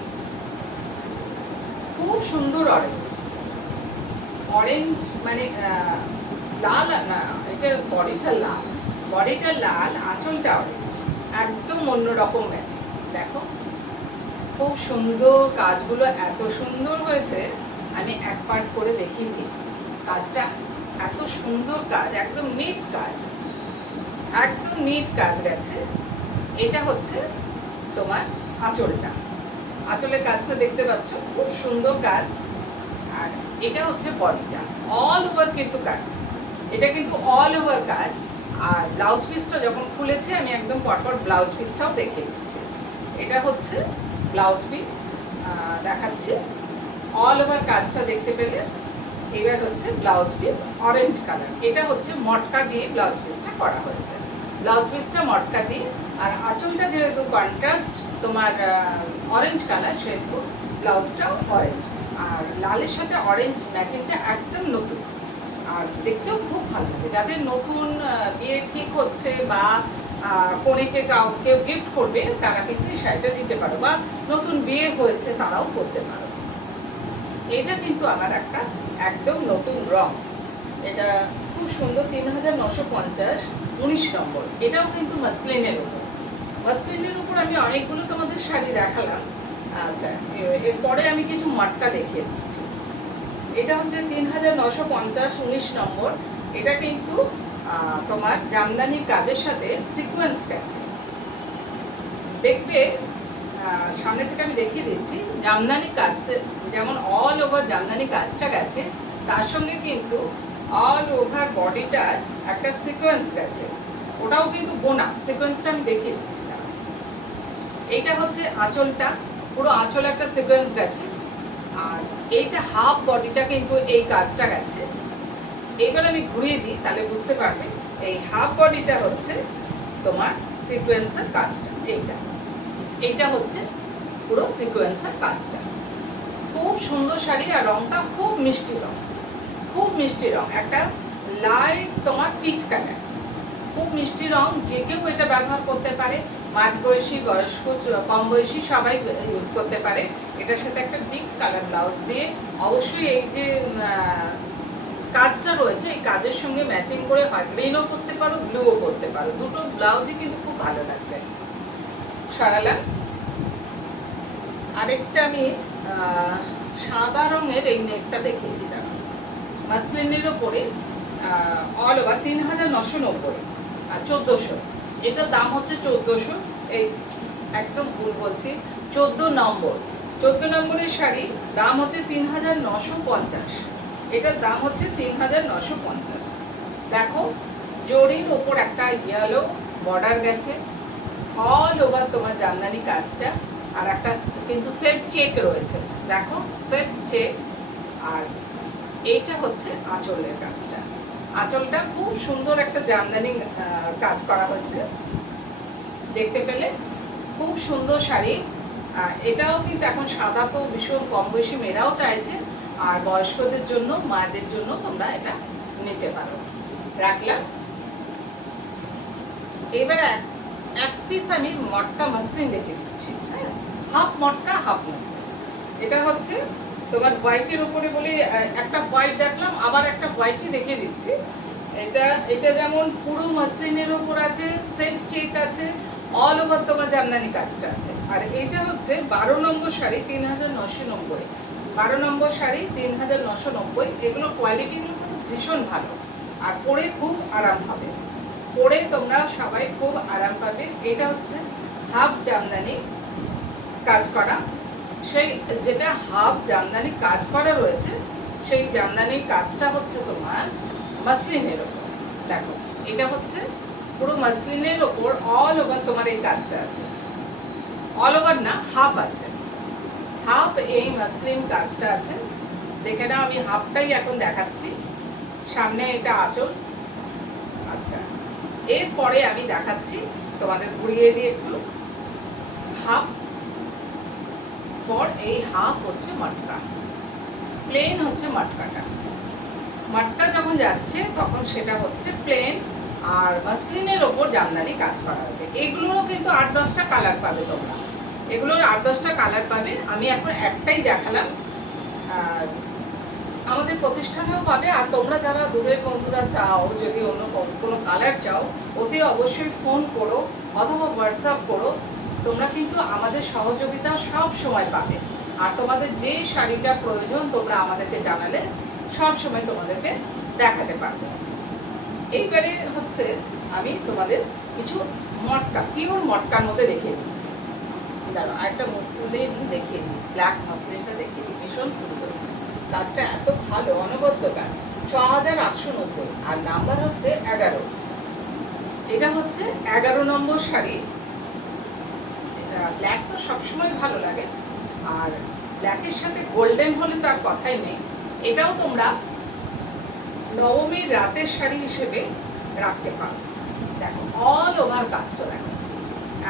খুব সুন্দর অরেঞ্জ, অরেঞ্জ মানে লাল না, এটা বডিটা লাল, বডিটা লাল, আঁচলটা অরেঞ্জ, একদম অন্যরকম ম্যাচ। দেখো খুব সুন্দর কাজগুলো, এত সুন্দর হয়েছে। আমি এক পার্ট করে দেখিয়ে দিই কাজটা, এত সুন্দর কাজ, একদম নিট কাজ, একদম নিট কাজ গেছে। এটা হচ্ছে তোমার আঁচলটা, আঁচলের কাজটা দেখতে পাচ্ছ, খুব সুন্দর কাজ। আর এটা হচ্ছে বডিটা, অল ওভার কিন্তু কাজ, এটা কিন্তু অল ওভার কাজ। আর ব্লাউজ পিসটা যখন খুলেছে আমি একদম পরপর ব্লাউজ পিসটাও দেখিয়ে দিচ্ছি। এটা হচ্ছে ব্লাউজ পিস, দেখাচ্ছি, অল ওভার কাজটা দেখতে পেলে। এবার হচ্ছে ব্লাউজ পিস অরেঞ্জ কালার, এটা হচ্ছে মটকা দিয়ে ব্লাউজ পিসটা করা হয়েছে, ব্লাউজ পিসটা মটকা দিয়ে। আর আঁচলটা যেহেতু কন্ট্রাস্ট তোমার অরেঞ্জ কালার, সেহেতু ব্লাউজটাও অরেঞ্জ। আর লালের সাথে অরেঞ্জ ম্যাচিংটা একদম নতুন, আর দেখতেও খুব ভালো লাগে। যাদের নতুন বিয়ে ঠিক হচ্ছে বা কনেকে কেউ গিফট করবে, তারা কিন্তু এই শাড়িটা দিতে পারো, বা নতুন বিয়ে হয়েছে তারাও করতে পারো। এটা কিন্তু আমার একটা একদম নতুন রং, এটা খুব সুন্দর, 3950, 19 নম্বর। এটাও কিন্তু মাসলিনের উপর, মাসলিনের উপর আমি অনেকগুলো তোমাদের শাড়ি দেখালাম। আচ্ছা, এরপরে আমি কিছু মটকা দেখিয়ে দিচ্ছি। এটা হচ্ছে 3950, 19 নম্বর। এটা কিন্তু তোমার জামদানির কাজের সাথে সিকোয়েন্স গেছে, দেখবে সামনে থেকে আমি দেখিয়ে দিচ্ছি। জামদানি কাজ যেমন অল ওভার জামদানি কাজটা গেছে, তার সঙ্গে কিন্তু অল ওভার বডিটার একটা সিকোয়েন্স গেছে, ওটাও কিন্তু বোনা। সিকোয়েন্সটা আমি দেখিয়ে দিচ্ছি না। এইটা হচ্ছে আঁচলটা, পুরো আঁচলে একটা সিকোয়েন্স গেছে, আর এইটা হাফ বডিটা কিন্তু এই কাজটা গেছে। এইবার আমি ঘুরিয়ে দিই, তাহলে বুঝতে পারবে। এই হাফ বডিটা হচ্ছে তোমার সিকোয়েন্সের কাজটা, এইটা হচ্ছে পুরো সিকোয়েন্সের কাজটা। খুব সুন্দর শাড়ি, আর রংটা খুব মিষ্টি রং, খুব মিষ্টি রং, একটা লাইট তোমার পিচ কালার, খুব মিষ্টি রং। যে কেউ এটা ব্যবহার করতে পারে, মাঝ বয়সী, বয়স্ক, কম বয়সী সবাই ইউজ করতে পারে। এটার সাথে একটা ডিপ কালার ব্লাউজ দিয়ে, অবশ্যই এই যে কাজটা রয়েছে এই কাজের সঙ্গে ম্যাচিং করে হয় গ্রিনও করতে পারো, ব্লুও করতে পারো, দুটো ব্লাউজই কিন্তু খুব ভালো লাগবে। সরালাম। আরেকটা আমি সাদা রঙের এই নেটটা দেখিয়ে দিলাম, মাসলিনের ওপরে অল ওভার ৩৯৯০ আর ১৪০০। এটার দাম হচ্ছে ১৪০০। এই একদম ভুল বলছি, ১৪ নম্বরের শাড়ি দাম হচ্ছে ৩৯৫০। এটার দাম হচ্ছে ৩৯৫০। দেখো, জরির ওপর একটা ইয়েলো বর্ডার গেছে, অল ওভার তোমার জামদানি কাজটা, আর একটা কিন্তু সেট চেক রয়েছে, দেখো সেট চেক। আর এইটা হচ্ছে আঁচলের কাজটা, আঁচলটা খুব সুন্দর একটা জামদানি কাজ করা হয়েছে, দেখতে পেলে খুব সুন্দর শাড়ি। এটাও কিন্তু এখন সাদা তো ভীষণ কম বয়সী মেয়েরাও চাইছে, আর বয়স্কদের জন্য, মায়েদের জন্য তোমরা এটা নিতে পারো। রাখলাম। এবার এক পিস আমি মটকা মাসলিন দেখে দিচ্ছি। হ্যাঁ, হাফ মটকা হাফ মাসলিন। এটা হচ্ছে তোমার হোয়াইটের উপরে বলে একটা হোয়াইট দেখলাম, আবার একটা হোয়াইটই দেখে দিচ্ছি। এটা যেমন পুরো মাসলিনের উপর আছে, সেট চেক আছে, অল ওভার তোমার জামদানি কাজটা আছে। আর এটা হচ্ছে ১২ নম্বর শাড়ি, ৩৯৯০। ১২ নম্বর শাড়ি ৩৯৯০। এগুলো কোয়ালিটিগুলো কিন্তু ভীষণ ভালো, আর পরে খুব আরাম হবে, পরে তোমরা সবাই খুব আরাম পাবে। এটা হচ্ছে হাফ জামদানি কাজ করা, সেই যেটা হাফ জামদানি কাজ করা রয়েছে, সেই জামদানির কাজটা হচ্ছে তোমার মাসলিনের ওপর। দেখো, এটা হচ্ছে পুরো মাসলিনের ওপর অল ওভার তোমার এই কাজটা আছে, অল ওভার না, হাফ আছে, হাফ এই মাসলিন কাজটা আছে। দেখে নাও, আমি হাফটাই এখন দেখাচ্ছি। সামনে এটা আঁচল। আচ্ছা, এরপরে আমি দেখাচ্ছি তোমাদের, ঘুরিয়ে দিয়ে একটু। হাফ পর এই হাফ হচ্ছে মটকা, প্লেন হচ্ছে মটকাটা। মটকা যখন যাচ্ছে তখন সেটা হচ্ছে প্লেন, আর মাসলিনের ওপর জামদানি কাজ করা হয়েছে। এগুলোরও কিন্তু ৮-১০টা কালার পাবে তোমরা, এগুলোর ৮-১০টা কালার পাবে। আমি এখন একটাই দেখালাম, আমাদের প্রতিষ্ঠানেও পাবে। আর তোমরা যারা দূরের বন্ধুরা চাও, যদি অন্য কোনো কালার চাও, ওতে অবশ্যই ফোন করো অথবা হোয়াটসঅ্যাপ করো, তোমরা কিন্তু আমাদের সহযোগিতা সব সময় পাবে। আর তোমাদের যে শাড়িটা প্রয়োজন তোমরা আমাদেরকে জানালে সব সময় তোমাদেরকে দেখাতে পারবো। এইবারে হচ্ছে আমি তোমাদের কিছু মটকা, পিওর মটকার মধ্যে দেখিয়ে দিচ্ছি। দাঁড়ো, আরেকটা মসলিন দেখিয়ে দিই, ব্ল্যাক মসলিনটা দেখিয়ে দিই, ভীষণ সুন্দর কাজটা, এত ভালো, অনবদ্য কাজ। ৬৮৯০, আর নাম্বার হচ্ছে ১১। এটা হচ্ছে ১১ নম্বর শাড়ি। ব্ল্যাক তো সবসময় ভালো লাগে, আর ব্ল্যাকের সাথে গোল্ডেন হলে তো আর কথাই নেই। এটাও তোমরা নবমীর রাতের শাড়ি হিসেবে রাখতে পারো। দেখো, অল ওভার কাজটা দেখো,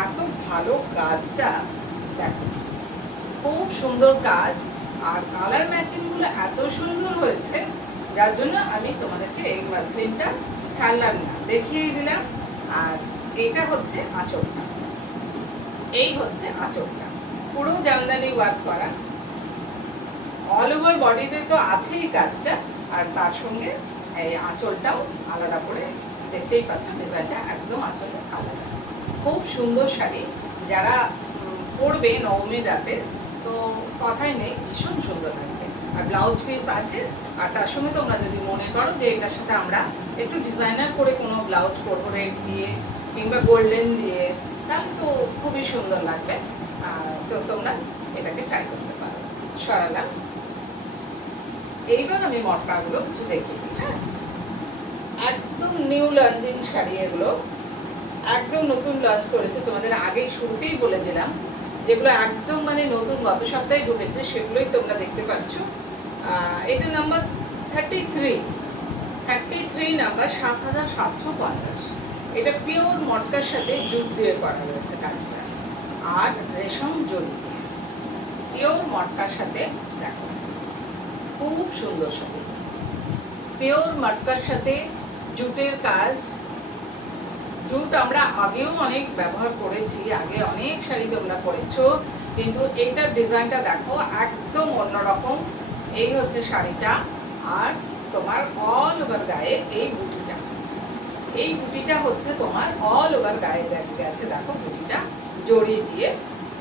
এত ভালো কাজটা, দেখো খুব সুন্দর কাজ, আর কালার ম্যাচিংগুলো এত সুন্দর হয়েছে, যার জন্য আমি তোমাদেরকে এই মাসলিনটা ছাড়লাম না, দেখিয়ে দিলাম। আর এটা হচ্ছে আঁচলটা, এই হচ্ছে আঁচলটা, পুরো জামদানি ওয়ার্ক করা, অল ওভার বডিতে তো আছেই কাজটা, আর তার সঙ্গে এই আঁচলটাও আলাদা করে, দেখতেই পাচ্ছ ডিজাইনটা একদম আঁচলে আলাদা। খুব সুন্দর শাড়ি, যারা পরবে নবমীর রাতে তো কথাই নেই, ভীষণ সুন্দর লাগবে। আর ব্লাউজ পিস আছে, আর তার সঙ্গে তোমরা যদি মনে করো যে এটার সাথে আমরা একটু ডিজাইনার করে কোনো ব্লাউজ করবো রেড দিয়ে কিংবা গোল্ডেন দিয়ে, তাহলে তো খুবই সুন্দর লাগবে। তো তোমরা এটাকে ট্রাই করতে পারো। সরালাম। এইবার আমি মটকাগুলো কিছু দেখিয়ে দিই। হ্যাঁ, একদম নিউ লঞ্চিং শাড়ি এগুলো, একদম নতুন লঞ্চ করেছে। তোমাদের আগেই শুরুতেই বলে দিলাম, যেগুলো একদম মানে নতুন গত সপ্তাহে ঢুকেছে সেগুলোই তোমরা দেখতে পাচ্ছ। এটা নাম্বার 33 নাম্বার, 7750। এটা পিওর মটকার সাথে জুট দিয়ে করা হয়েছে কাজটা, আর রেশম জড়ি দিয়ে পিওর মটকার সাথে। দেখো খুব সুন্দর শাড়ি, পিওর মটকার সাথে জুটের কাজ। জুট আমরা আগেও অনেক ব্যবহার করেছি, আগে অনেক শাড়ি তোমরা করেছো, কিন্তু এইটার ডিজাইনটা দেখো একদম অন্যরকম। এই হচ্ছে শাড়িটা, আর তোমার অল ওভার গায়ে এই বুটিটা, এই বুটিটা হচ্ছে তোমার অল ওভার গায়ে গেছে। দেখো বুটিটা জড়ি দিয়ে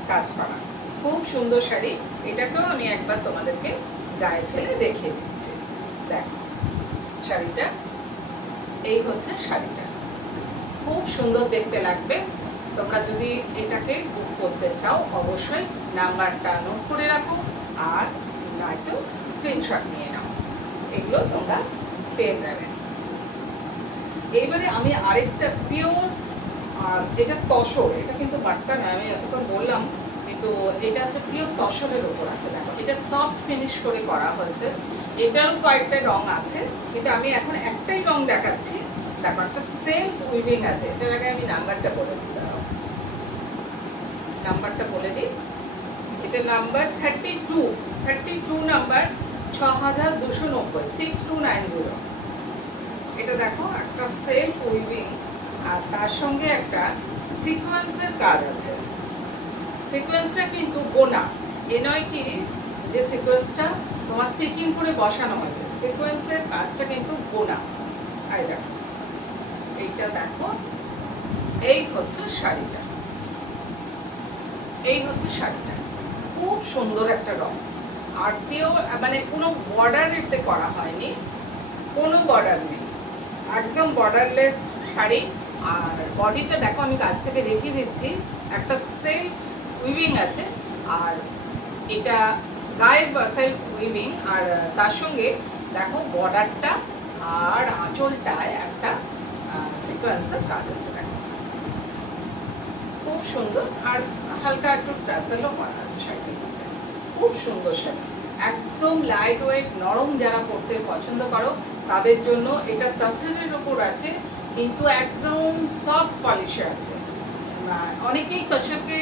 কাজ করা, খুব সুন্দর শাড়ি। এটাকেও আমি একবার তোমাদেরকে গায়ে ফেলে দেখিয়ে দিচ্ছি। দেখো শাড়িটা, এই হচ্ছে শাড়িটা, খুব সুন্দর দেখতে লাগবে। তোমরা যদি এটাকে বুক করতে চাও অবশ্যই নাম্বারটা নোট করে রাখো, আর নয়তো স্ক্রিনশট নিয়ে নাও, এগুলো তোমরা পেয়ে যাবে। এইবারে আমি আরেকটা পিওর, এটা তসর, এটা কিন্তু বাট্টা নয়, আমি এতক্ষণ বললাম, কিন্তু এটা হচ্ছে পিওর তসরের উপর আছে। দেখো এটা সফট ফিনিশ করে করা হয়েছে, এটারও কয়েকটা রং আছে, কিন্তু আমি এখন একটাই রং দেখাচ্ছি। দেখো একটা সেলফ উইভিং আছে। এটার আগে আমি নাম্বারটা বলে দিতে হবে, নাম্বারটা বলে দিই। এটা নাম্বার 32 নাম্বার, 6290, 6290। এটা দেখো একটা সেলফ উইভিং, আর তার সঙ্গে একটা সিকোয়েন্সের কাজ আছে। সিকোয়েন্সটা কিন্তু বোনা, এ নয় কি যে সিকোয়েন্সটা তোমার স্টিচিং করে বসানো হয়েছে, সিকোয়েন্সের কাজটা কিন্তু বোনা। এই দেখো, এইটা দেখো, এই হচ্ছে শাড়িটা, এই হচ্ছে শাড়িটা, খুব সুন্দর একটা রং। আর পিওর মানে কোনো বর্ডার এতে করা হয়নি, কোনো বর্ডার নেই, একদম বর্ডারলেস শাড়ি। আর বডিটা দেখো, আমি কাছ থেকে দেখিয়ে দিচ্ছি, একটা সেলফ উইভিং আছে, আর এটা গায়ে সেলফ উইভিং, আর তার সঙ্গে দেখো বর্ডারটা আর আঁচলটায় একটা সিকোয়েন্সের কাজ আছে। দেখো খুব সুন্দর, আর হালকা একটু ট্রাসেলও করা আছে শাড়িটির মধ্যে। খুব সুন্দর শাড়ি, একদম লাইট ওয়েট, নরম। যারা পরতে পছন্দ করো তাদের জন্য এটা তসরের ওপর আছে, কিন্তু একদম সফট পলিশে আছে। অনেকেই তসরকে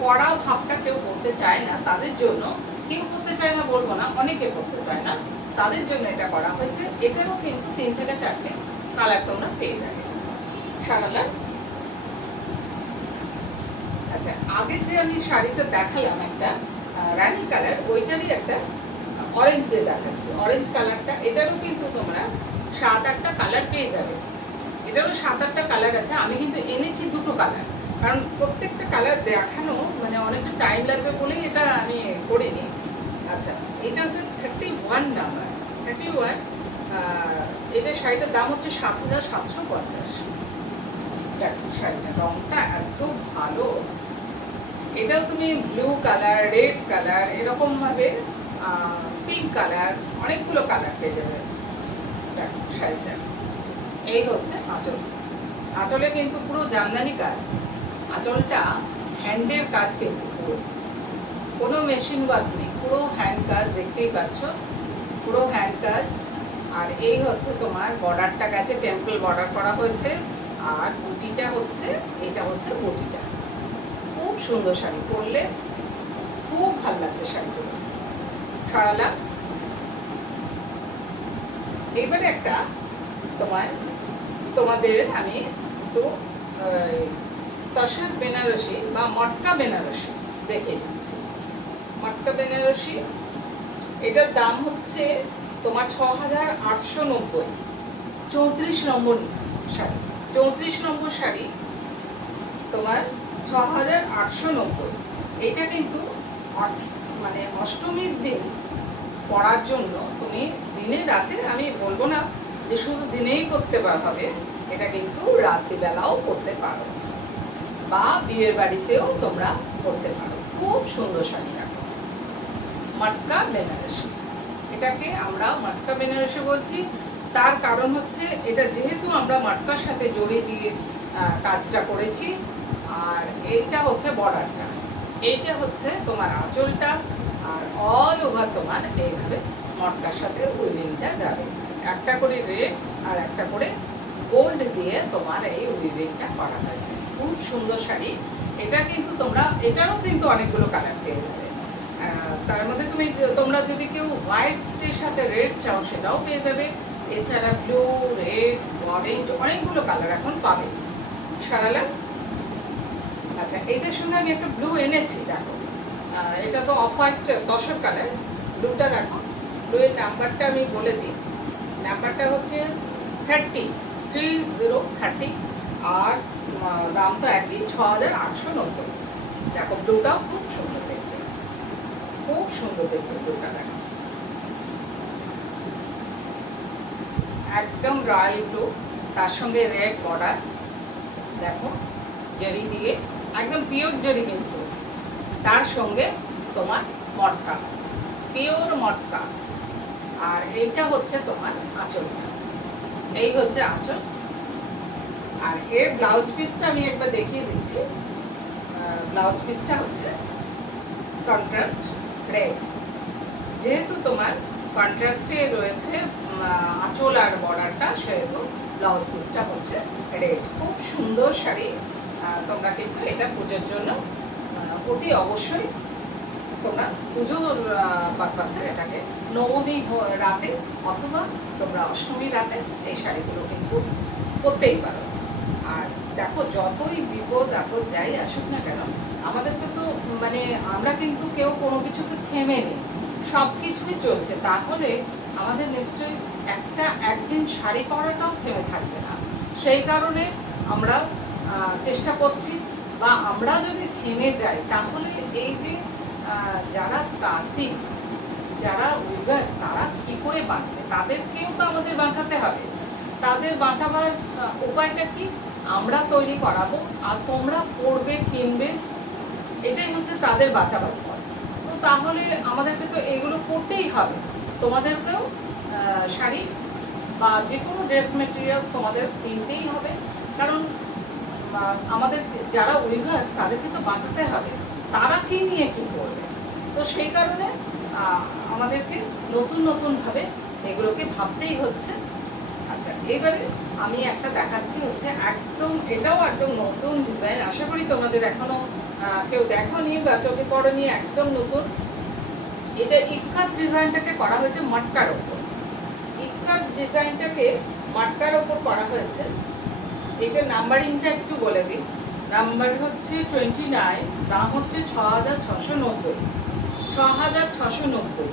কড়া ভাবটা কেউ পরতে চায় না, তাদের জন্য, কেউ পরতে চায় না বলবো না, অনেকে পরতে চায় না, তাদের জন্য এটা করা হয়েছে। এটারও কিন্তু 3 থেকে 4টে কালার তোমরা পেয়ে যাবে। সারালার। আচ্ছা, আগে যে আমি শাড়িটা দেখালাম একটা রানী কালার, ওইটারই একটা অরেঞ্জে দেখাচ্ছি। অরেঞ্জ কালারটা, এটারও কিন্তু তোমরা 7-8টা কালার পেয়ে যাবে। এটারও 7-8টা কালার আছে। আমি কিন্তু এনেছি 2টো কালার, কারণ প্রত্যেকটা কালার দেখানো মানে অনেকটা টাইম লাগবে বলেই এটা আমি করিনি। আচ্ছা, এটা হচ্ছে 31 নাম্বার, 31। এটা শাড়িটার দাম হচ্ছে 7750। দেখো শাড়িটার রংটা এত ভালো। এটাও তুমি ব্লু কালার, রেড কালার, এরকম ভাবে পিঙ্ক কালার, অনেকগুলো কালার পেয়ে যাবে। দেখো শাড়িটা, এই হচ্ছে আঁচল। আঁচলে কিন্তু পুরো জামদানি কাজ, আঁচলটা হ্যান্ডের কাজ, কিন্তু পুরো কোনো মেশিন ওয়ার্ক নেই, পুরো হ্যান্ড কাজ। দেখতেই পাচ্ছ পুরো হ্যান্ড কাজ। আর এই হচ্ছে তোমার বর্ডারটা গেছে, টেম্পল বর্ডার করা হয়েছে, আর বুটিটা হচ্ছে, এটা হচ্ছে বুটিটা। খুব সুন্দর শাড়ি, পরলে খুব ভালো লাগবে শাড়িগুলো। সরালাম। এবারে একটা তোমাদের আমি একটু তসর বেনারসি বা মটকা বেনারসি দেখিয়ে দিচ্ছি। মটকা বেনারসি, এটার দাম হচ্ছে তোমার 6890, 34 নম্বর শাড়ি। 34 নম্বর শাড়ি তোমার 6890। এটা কিন্তু মানে অষ্টমীর দিন পরার জন্য তুমি দিনে রাতে, আমি বলবো না যে শুধু দিনেই করতে হবে, এটা কিন্তু রাত্রিবেলাও করতে পারো। বা বিয়ের বাড়িতেও তোমরা পরতে পারো। খুব সুন্দর শাড়ি। দেখো মটকা বেনারসি, এটাকে আমরা মটকা বেনারসি বলছি। তার কারণ হচ্ছে এটা যেহেতু আমরা মটকার সাথে জড়ি দিয়ে কাজটা করেছি। আর এইটা হচ্ছে বর্ডারটা, এইটা হচ্ছে তোমার আঁচলটা, আর অল ওভার তোমার এইভাবে মটকার সাথে উইভিংটা যাবে। একটা করে রেড আর একটা করে গোল্ড দিয়ে তোমার এই উইভিংটা করা হয়েছে। খুব সুন্দর শাড়ি। এটা কিন্তু তোমরা, এটারও কিন্তু অনেকগুলো কালার পেয়ে যাবে। তার মধ্যে তোমরা যদি কেউ হোয়াইটের সাথে রেড চাও সেটাও পেয়ে যাবে। এছাড়া ব্লু, রেড, অরেঞ্জ অনেকগুলো কালার এখন পাবে। সারালাম। আচ্ছা, এটার সঙ্গে আমি একটা ব্লু এনেছি। দেখো এটা তো অফ হোয়াইট তসর কালার, ব্লুটা দেখো। ব্লুয়ের নাম্বারটা আমি বলে দিই, নাম্বারটা হচ্ছে 30, আর দাম তো একই, 6890। দেখো ব্লুটাও খুব সুন্দর দেখতে, খুব সুন্দর দেখতে ব্লুটা। দেখো একদম রয়্যাল ব্লু, তার সঙ্গে রেড বর্ডার। দেখো জরি দিয়ে, একদম পিওর জরি, কিন্তু তার সঙ্গে তোমার মটকা, পিওর মটকা। আর এইটা হচ্ছে তোমার আঁচলটা, এই হচ্ছে আঁচল। আর এর ব্লাউজ পিসটা আমি একবার দেখিয়ে দিচ্ছি। ব্লাউজ পিসটা হচ্ছে কন্ট্রাস্ট রেড, যেহেতু তোমার কন্ট্রাস্টে রয়েছে আঁচল আর বর্ডারটা, সেহেতু ব্লাউজ পিসটা হচ্ছে রেড। খুব সুন্দর শাড়ি। তোমরা কিন্তু এটা পুজোর জন্য অতি অবশ্যই তোমরা পুজোর পারপাসে এটাকে নবমী রাতে অথবা তোমরা অষ্টমী রাতে এই শাড়িগুলো কিন্তু পরতেই পারো। আর দেখো যতই বিপদ আপদ যাই আসুক না কেন, আমাদেরকে তো মানে আমরা কিন্তু কেউ কোনো কিছুতে থেমে নেই, সব কিছুই চলছে। তাহলে আমাদের নিশ্চয়ই একদিন শাড়ি পরাটাও থেমে থাকবে না। সেই কারণে আমরা চেষ্টা করছি। বা আমরা যদি থেমে যাই তাহলে এই যে যারা তান্ত্রিক, যারা উইভার্স, তারা কি করে বাঁচবে? তাদেরকেও তো আমাদের বাঁচাতে হবে। তাদের বাঁচাবার উপায়টা কি? আমরা তৈরি করাবো, আর তোমরা পড়বে, কিনবে, এটাই হচ্ছে তাদের বাঁচাবার পথ। তো তাহলে আমাদেরকে তো এগুলো করতেই হবে। তোমাদেরকেও শাড়ি বা যে কোনো ড্রেস মেটেরিয়ালস তোমাদের কিনতেই হবে, কারণ আমাদের যারা উইভার্স তাদেরকে তো বাঁচাতে হবে। তারা কি নিয়ে কি করবে? তো সেই কারণে আমাদেরকে নতুনভাবে এগুলোকে ভাবতেই হচ্ছে। আচ্ছা, এবারে আমি একটা দেখাচ্ছি, হচ্ছে এটাও একদম নতুন ডিজাইন। আশা করি তোমাদের এখনো কেউ দেখোনি বা চোখে পড়েনি, একদম নতুন। এটা ইক্কাত ডিজাইনটাকে করা হয়েছে মটকার ওপর। ইক্কাত ডিজাইনটাকে মটকার ওপর করা হয়েছে। এটা নাম্বারিংটা একটু বলে দিই। নাম্বার হচ্ছে 29, দাম হচ্ছে 6690। 6690।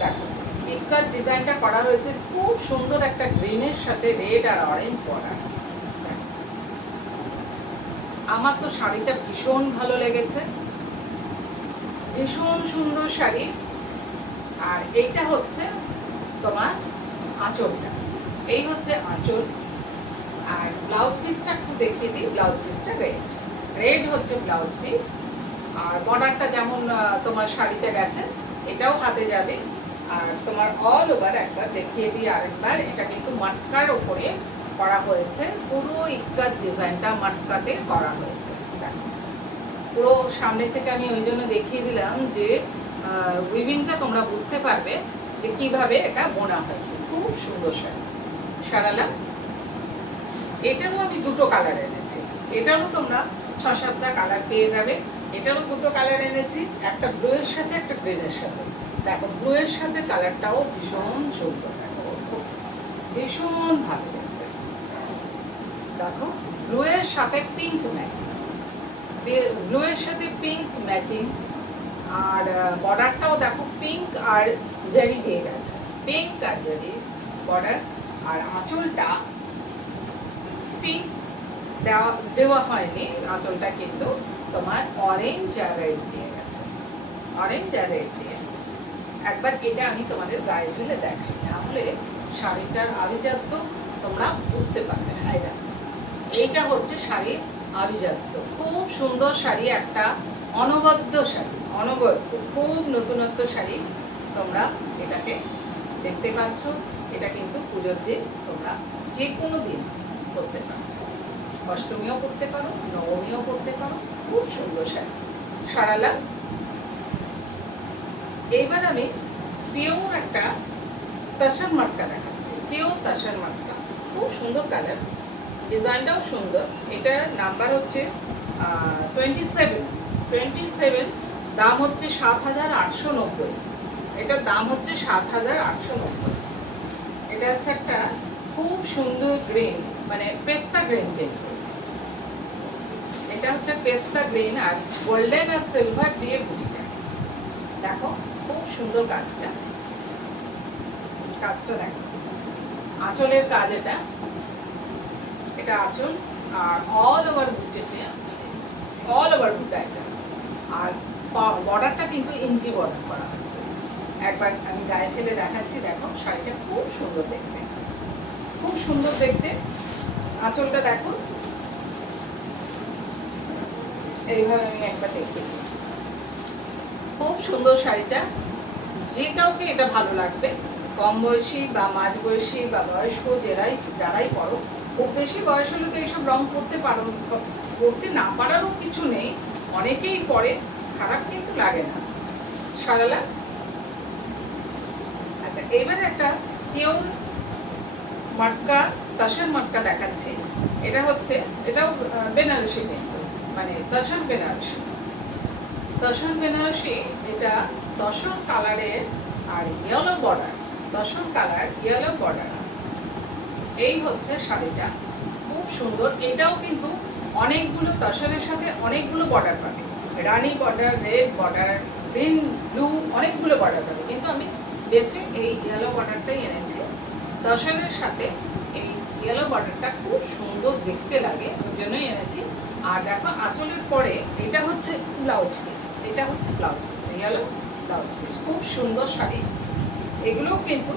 দেখো ইক্কাত ডিজাইনটা করা হয়েছে খুব সুন্দর একটা গ্রিনের সাথে রেড আর অরেঞ্জ বর্ডার। আমার তো শাড়িটা ভীষণ ভালো লেগেছে, ভীষণ সুন্দর শাড়ি। আর এইটা হচ্ছে তোমার আঁচলটা, এই হচ্ছে আঁচল। আর ব্লাউজ পিসটা একটু দেখিয়ে দিই। ব্লাউজ পিসটা রেড হচ্ছে ব্লাউজ পিস। আর বর্ডারটা যেমন তোমার শাড়িতে গেছে, এটাও হাতে যাবে। আর তোমার অল ওভার একবার দেখিয়ে দিই আরেকবার। এটা কিন্তু মটকার ওপরে করা হয়েছে, পুরো ইক্কাত ডিজাইনটা মটকাতে করা হয়েছে। দেখো পুরো সামনে থেকে আমি ওই জন্য দেখিয়ে দিলাম যে উইভিংটা তোমরা বুঝতে পারবে যে কিভাবে এটা বোনা হয়েছে। খুব সুন্দর শাড়ি। সারালাম। এটারও আমি দুটো কালার এনেছি, এটারও তোমরা 6-7টা কালার পেয়ে যাবে। এটারও দুটো কালার এনেছি, একটা ব্লু এর সাথে একটা গ্রিনের সাথে। দেখো ব্লু এর সাথে কালারটাও ভীষণ সুন্দর, দেখো ভীষণ ভালো দেখতে। দেখো ব্লু এর সাথে পিঙ্ক ম্যাচিং, ব্লু এর সাথে পিঙ্ক ম্যাচিং। আর বর্ডারটাও দেখো পিঙ্ক আর জারি দিয়ে গেছে, পিঙ্ক আর জারি বর্ডার। আর আঁচলটা পিঙ্ক দেওয়া হয়নি, আঁচলটা কিন্তু তোমার অরেঞ্জ আর রেড দিয়ে গেছে, অরেঞ্জ আর রেড দিয়ে। একবার এটা আমি তোমাদের গায়ে ফেলে দেখাই, তাহলে শাড়িটার আভিজাত্য তোমরা বুঝতে পারবে। এই দেখো এইটা হচ্ছে শাড়ির আভিজাত্য। খুব সুন্দর শাড়ি, একটা অনবদ্য শাড়ি, অনবদ্য, খুব নতুনত্ব শাড়ি। তোমরা এটাকে দেখতে পাচ্ছ। এটা কিন্তু পুজোর দিন তোমরা যে কোনো দিন করতে পারো, অষ্টমীও করতে পারো, নবমীও করতে পারো। খুব সুন্দর শাড়ি, সারালাম। এইবার আমি পিওর একটা তাসার মাটকা দেখাচ্ছি। পিওর তাসার মাটকা, খুব সুন্দর কালার, ডিজাইনটাও সুন্দর। এটার নাম্বার হচ্ছে 27। দাম হচ্ছে 7,890। এটার দাম হচ্ছে 7,890। এটা হচ্ছে একটা খুব সুন্দর গ্রিন, মানে পেস্তা গ্রিন কিন্তু। এটা হচ্ছে পেস্তা গ্রিন আর গোল্ডেন আর সিলভার দিয়ে বুটিটা। দেখো খুব সুন্দর কাজটা, কাজটা দেখো। আঁচলের কাজ এটা, এটা আঁচল আর অল ওভার বুটিতে, অল ওভার বুটা এটা। আর বর্ডারটা কিন্তু ইঞ্চি বর্ডার করা হচ্ছে। একবার আমি গায়ে ফেলে দেখাচ্ছি। দেখো শাড়িটা খুব সুন্দর দেখতে, খুব সুন্দর দেখতে। আঁচলটা দেখো, এইভাবে আমি একবার দেখতে দিচ্ছি। খুব সুন্দর শাড়িটা, যে কাউকে এটা ভালো লাগবে, কম বয়সী বা মাঝ বয়সী বা বয়স্ক যারাই পরো। খুব বেশি বয়স হলে তো এইসব রং করতে পারো, করতে না পারারও কিছু নেই, অনেকেই পরে, খারাপ কিন্তু লাগে না। সারালা। আচ্ছা, এবারে একটা পিওর মাটকা, তাসার মাটকা দেখাচ্ছি। এটা হচ্ছে, এটাও বেনারসি কিন্তু, মানে তসর বেনারসি। তসর বেনারসি, এটা তসর কালারের আর yellow border, tussar colour yellow border. এই হচ্ছে শাড়িটা, খুব সুন্দর। এটাও কিন্তু অনেকগুলো তসরের সাথে অনেকগুলো বর্ডার পাবে, রানী border, red border, green, blue, অনেকগুলো বর্ডার পাবে। কিন্তু আমি বেছে এই ইয়েলো বর্ডারটাই এনেছি। তসরের সাথে এই ইয়েলো বর্ডারটা খুব সুন্দর দেখতে লাগে, ওই জন্যই এনেছি। আর দেখো আঁচলের পরে এটা হচ্ছে ব্লাউজ পিস, এটা হচ্ছে blouse piece, yellow blouse piece. খুব সুন্দর শাড়ি। এগুলোও কিন্তু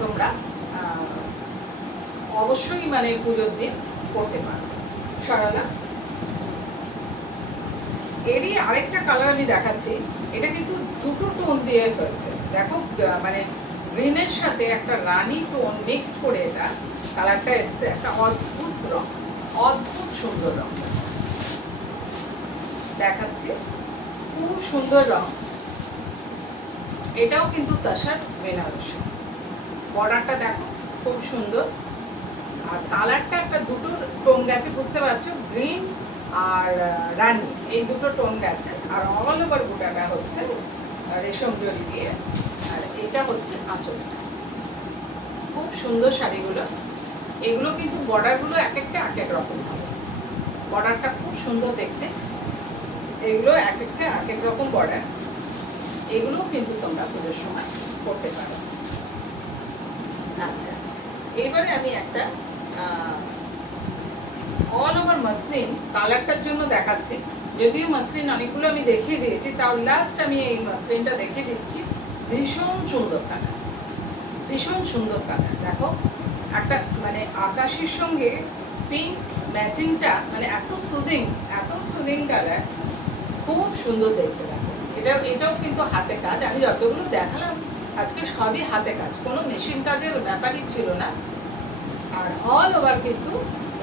তোমরা অবশ্যই মানে পুজোর দিন করতে পারো। সরলা। এরই আরেকটা কালার আমি দেখাচ্ছি। এটা কিন্তু দুটো টোন দিয়ে হয়েছে। দেখো মানে গ্রিনের সাথে একটা রানী টোন মিক্সড করে এটা কালারটা এসছে। একটা অদ্ভুত রং, অদ্ভুত সুন্দর রং দেখাচ্ছি, খুব সুন্দর রং। এটাও কিন্তু তসর বেনারসি। বর্ডারটা দেখো খুব সুন্দর। আর কালারটা একটা দুটো টোন গেছে, বুঝতে পারছো, গ্রিন আর রানী, এই দুটো টোন গেছে। আর অল ওভার বুটাটা হচ্ছে রেশম জরি দিয়ে। আর এটা হচ্ছে আঁচলটা। খুব সুন্দর শাড়িগুলো। এগুলো কিন্তু বর্ডারগুলো এক একটা এক এক রকম হবে। বর্ডারটা খুব সুন্দর দেখতে। এগুলো এক একটা এক এক রকম বর্ডার। এগুলো কিন্তু তোমরা পুজোর সময় করতে পারো। আচ্ছা, এবারে আমি একটা অল ওভার মাসলিন কালারটার জন্য দেখাচ্ছি। যদিও মাসলিন অনেকগুলো আমি দেখিয়ে দিয়েছি, তাও লাস্ট আমি এই মাসলিনটা দেখিয়ে দিচ্ছি। ভীষণ সুন্দর কালার, ভীষণ সুন্দর কালার। দেখো একটা মানে আকাশের সঙ্গে পিঙ্ক ম্যাচিংটা, মানে এত সুদিং কালার, খুব সুন্দর দেখতে লাগে। এটাও কিন্তু হাতে কাজ। আমি যতগুলো দেখালাম আজকে সবই হাতে কাজ, কোনো মেশিন কাজের ব্যাপারই ছিল না। আর অল ওভার কিন্তু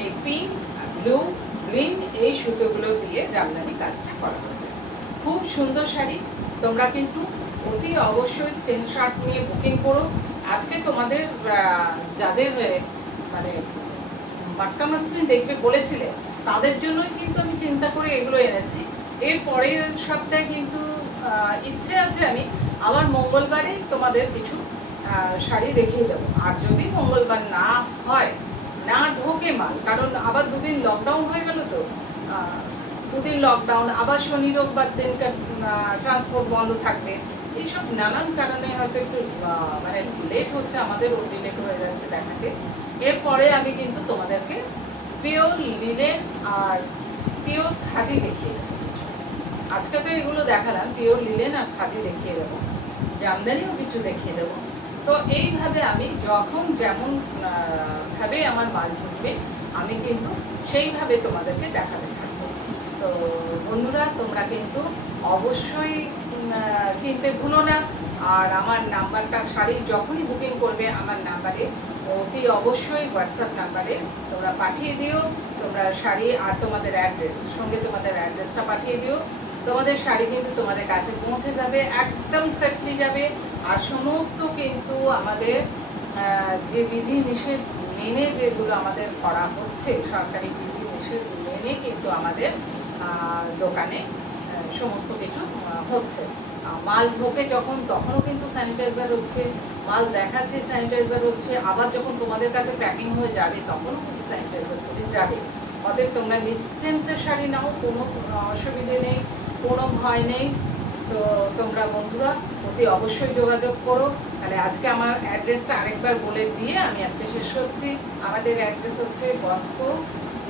এই পিঙ্ক, ব্লু, গ্রিন এই সুতোগুলো দিয়ে জামদানি কাজটা করা হয়েছে। খুব সুন্দর শাড়ি। তোমরা কিন্তু অতি অবশ্যই স্ক্রিনশট নিয়ে বুকিং করো। আজকে তোমাদের যাদের মানে মাটকা মাসলিন দেখবে বলেছিলে, তাদের জন্যই কিন্তু আমি চিন্তা করে এগুলো এনেছি। এর পরের সপ্তাহে কিন্তু ইচ্ছে আছে আমি আবার মঙ্গলবারেই তোমাদের কিছু শাড়ি দেখিয়ে দেবো। আর যদি মঙ্গলবার না হয়, না ঢোকে মাল, কারণ আবার দুদিন লকডাউন হয়ে গেল, তো দুদিন লকডাউন, আবার শনি রোববার দিনকার ট্রান্সপোর্ট বন্ধ থাকবে। এইসব নানান কারণে হয়তো একটু মানে লেট হচ্ছে, আমাদেরও ডিলেট হয়ে যাচ্ছে দেখাতে। এরপরে আমি কিন্তু তোমাদেরকে পিওর লিনেন আর পিওর খাদি দেখিয়ে দেবো। আজকে তো এগুলো দেখালাম, পিওর লিনেন আর খাদি দেখিয়ে দেবো, জামদানিও কিছু দেখিয়ে দেবো। তো এইভাবে আমি যখন যেমন ভাবে আমার মাল ঢুকবে আমি কিন্তু সেইভাবে তোমাদেরকে দেখাতে থাকবো। তো বন্ধুরা, তোমরা কিন্তু অবশ্যই কিনতে ভুলো না। আর আমার নাম্বারটা, শাড়ি যখনই বুকিং করবে আমার নাম্বারে অতি অবশ্যই হোয়াটসঅ্যাপ নাম্বারে তোমরা পাঠিয়ে দিও তোমরা শাড়ি, আর তোমাদের অ্যাড্রেস, সঙ্গে তোমাদের অ্যাড্রেসটা পাঠিয়ে দিও। তোমাদের শাড়ি কিন্তু তোমাদের কাছে পৌঁছে যাবে, একদম সেফলি যাবে। আর সমস্ত কিন্তু আমাদের যে বিধি নিষেধ মেনে যেগুলো আমাদের করা হচ্ছে, সরকারি বিধি নিষেধ মেনে কিন্তু আমাদের দোকানে সমস্ত কিছু হচ্ছে। মাল ঢোকে যখন, তখনও কিন্তু স্যানিটাইজার হচ্ছে, মাল দেখাচ্ছে স্যানিটাইজার হচ্ছে, আবার যখন তোমাদের কাছে প্যাকিং হয়ে যাবে তখনও কিন্তু স্যানিটাইজার করে যাবে। অতএব তোমরা নিশ্চিন্তে শাড়ি নাও, কোনো অসুবিধে নেই, কোনো ভয় নেই। তো তোমরা বন্ধুরা অতি অবশ্যই যোগাযোগ করো। তাহলে আজকে আমার অ্যাড্রেসটা আরেকবার বলে দিয়ে আমি আজকে শেষ করছি। আমাদের অ্যাড্রেস হচ্ছে Bosco,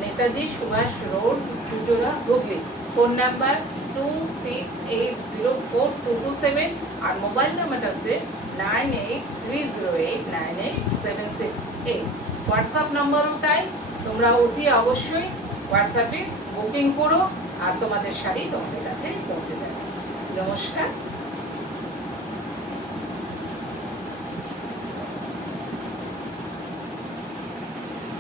Netaji Subhash road, Chuchura, Hooghly. Phone number 26804227, আর মোবাইল নাম্বারটা হচ্ছে 9830898768। হোয়াটসঅ্যাপ নাম্বারও তাই। তোমরা অতি অবশ্যই হোয়াটসঅ্যাপে বুকিং করো, আর তোমাদের শাড়ি তোমাদের কাছে পৌঁছে যাবে। নমস্কার।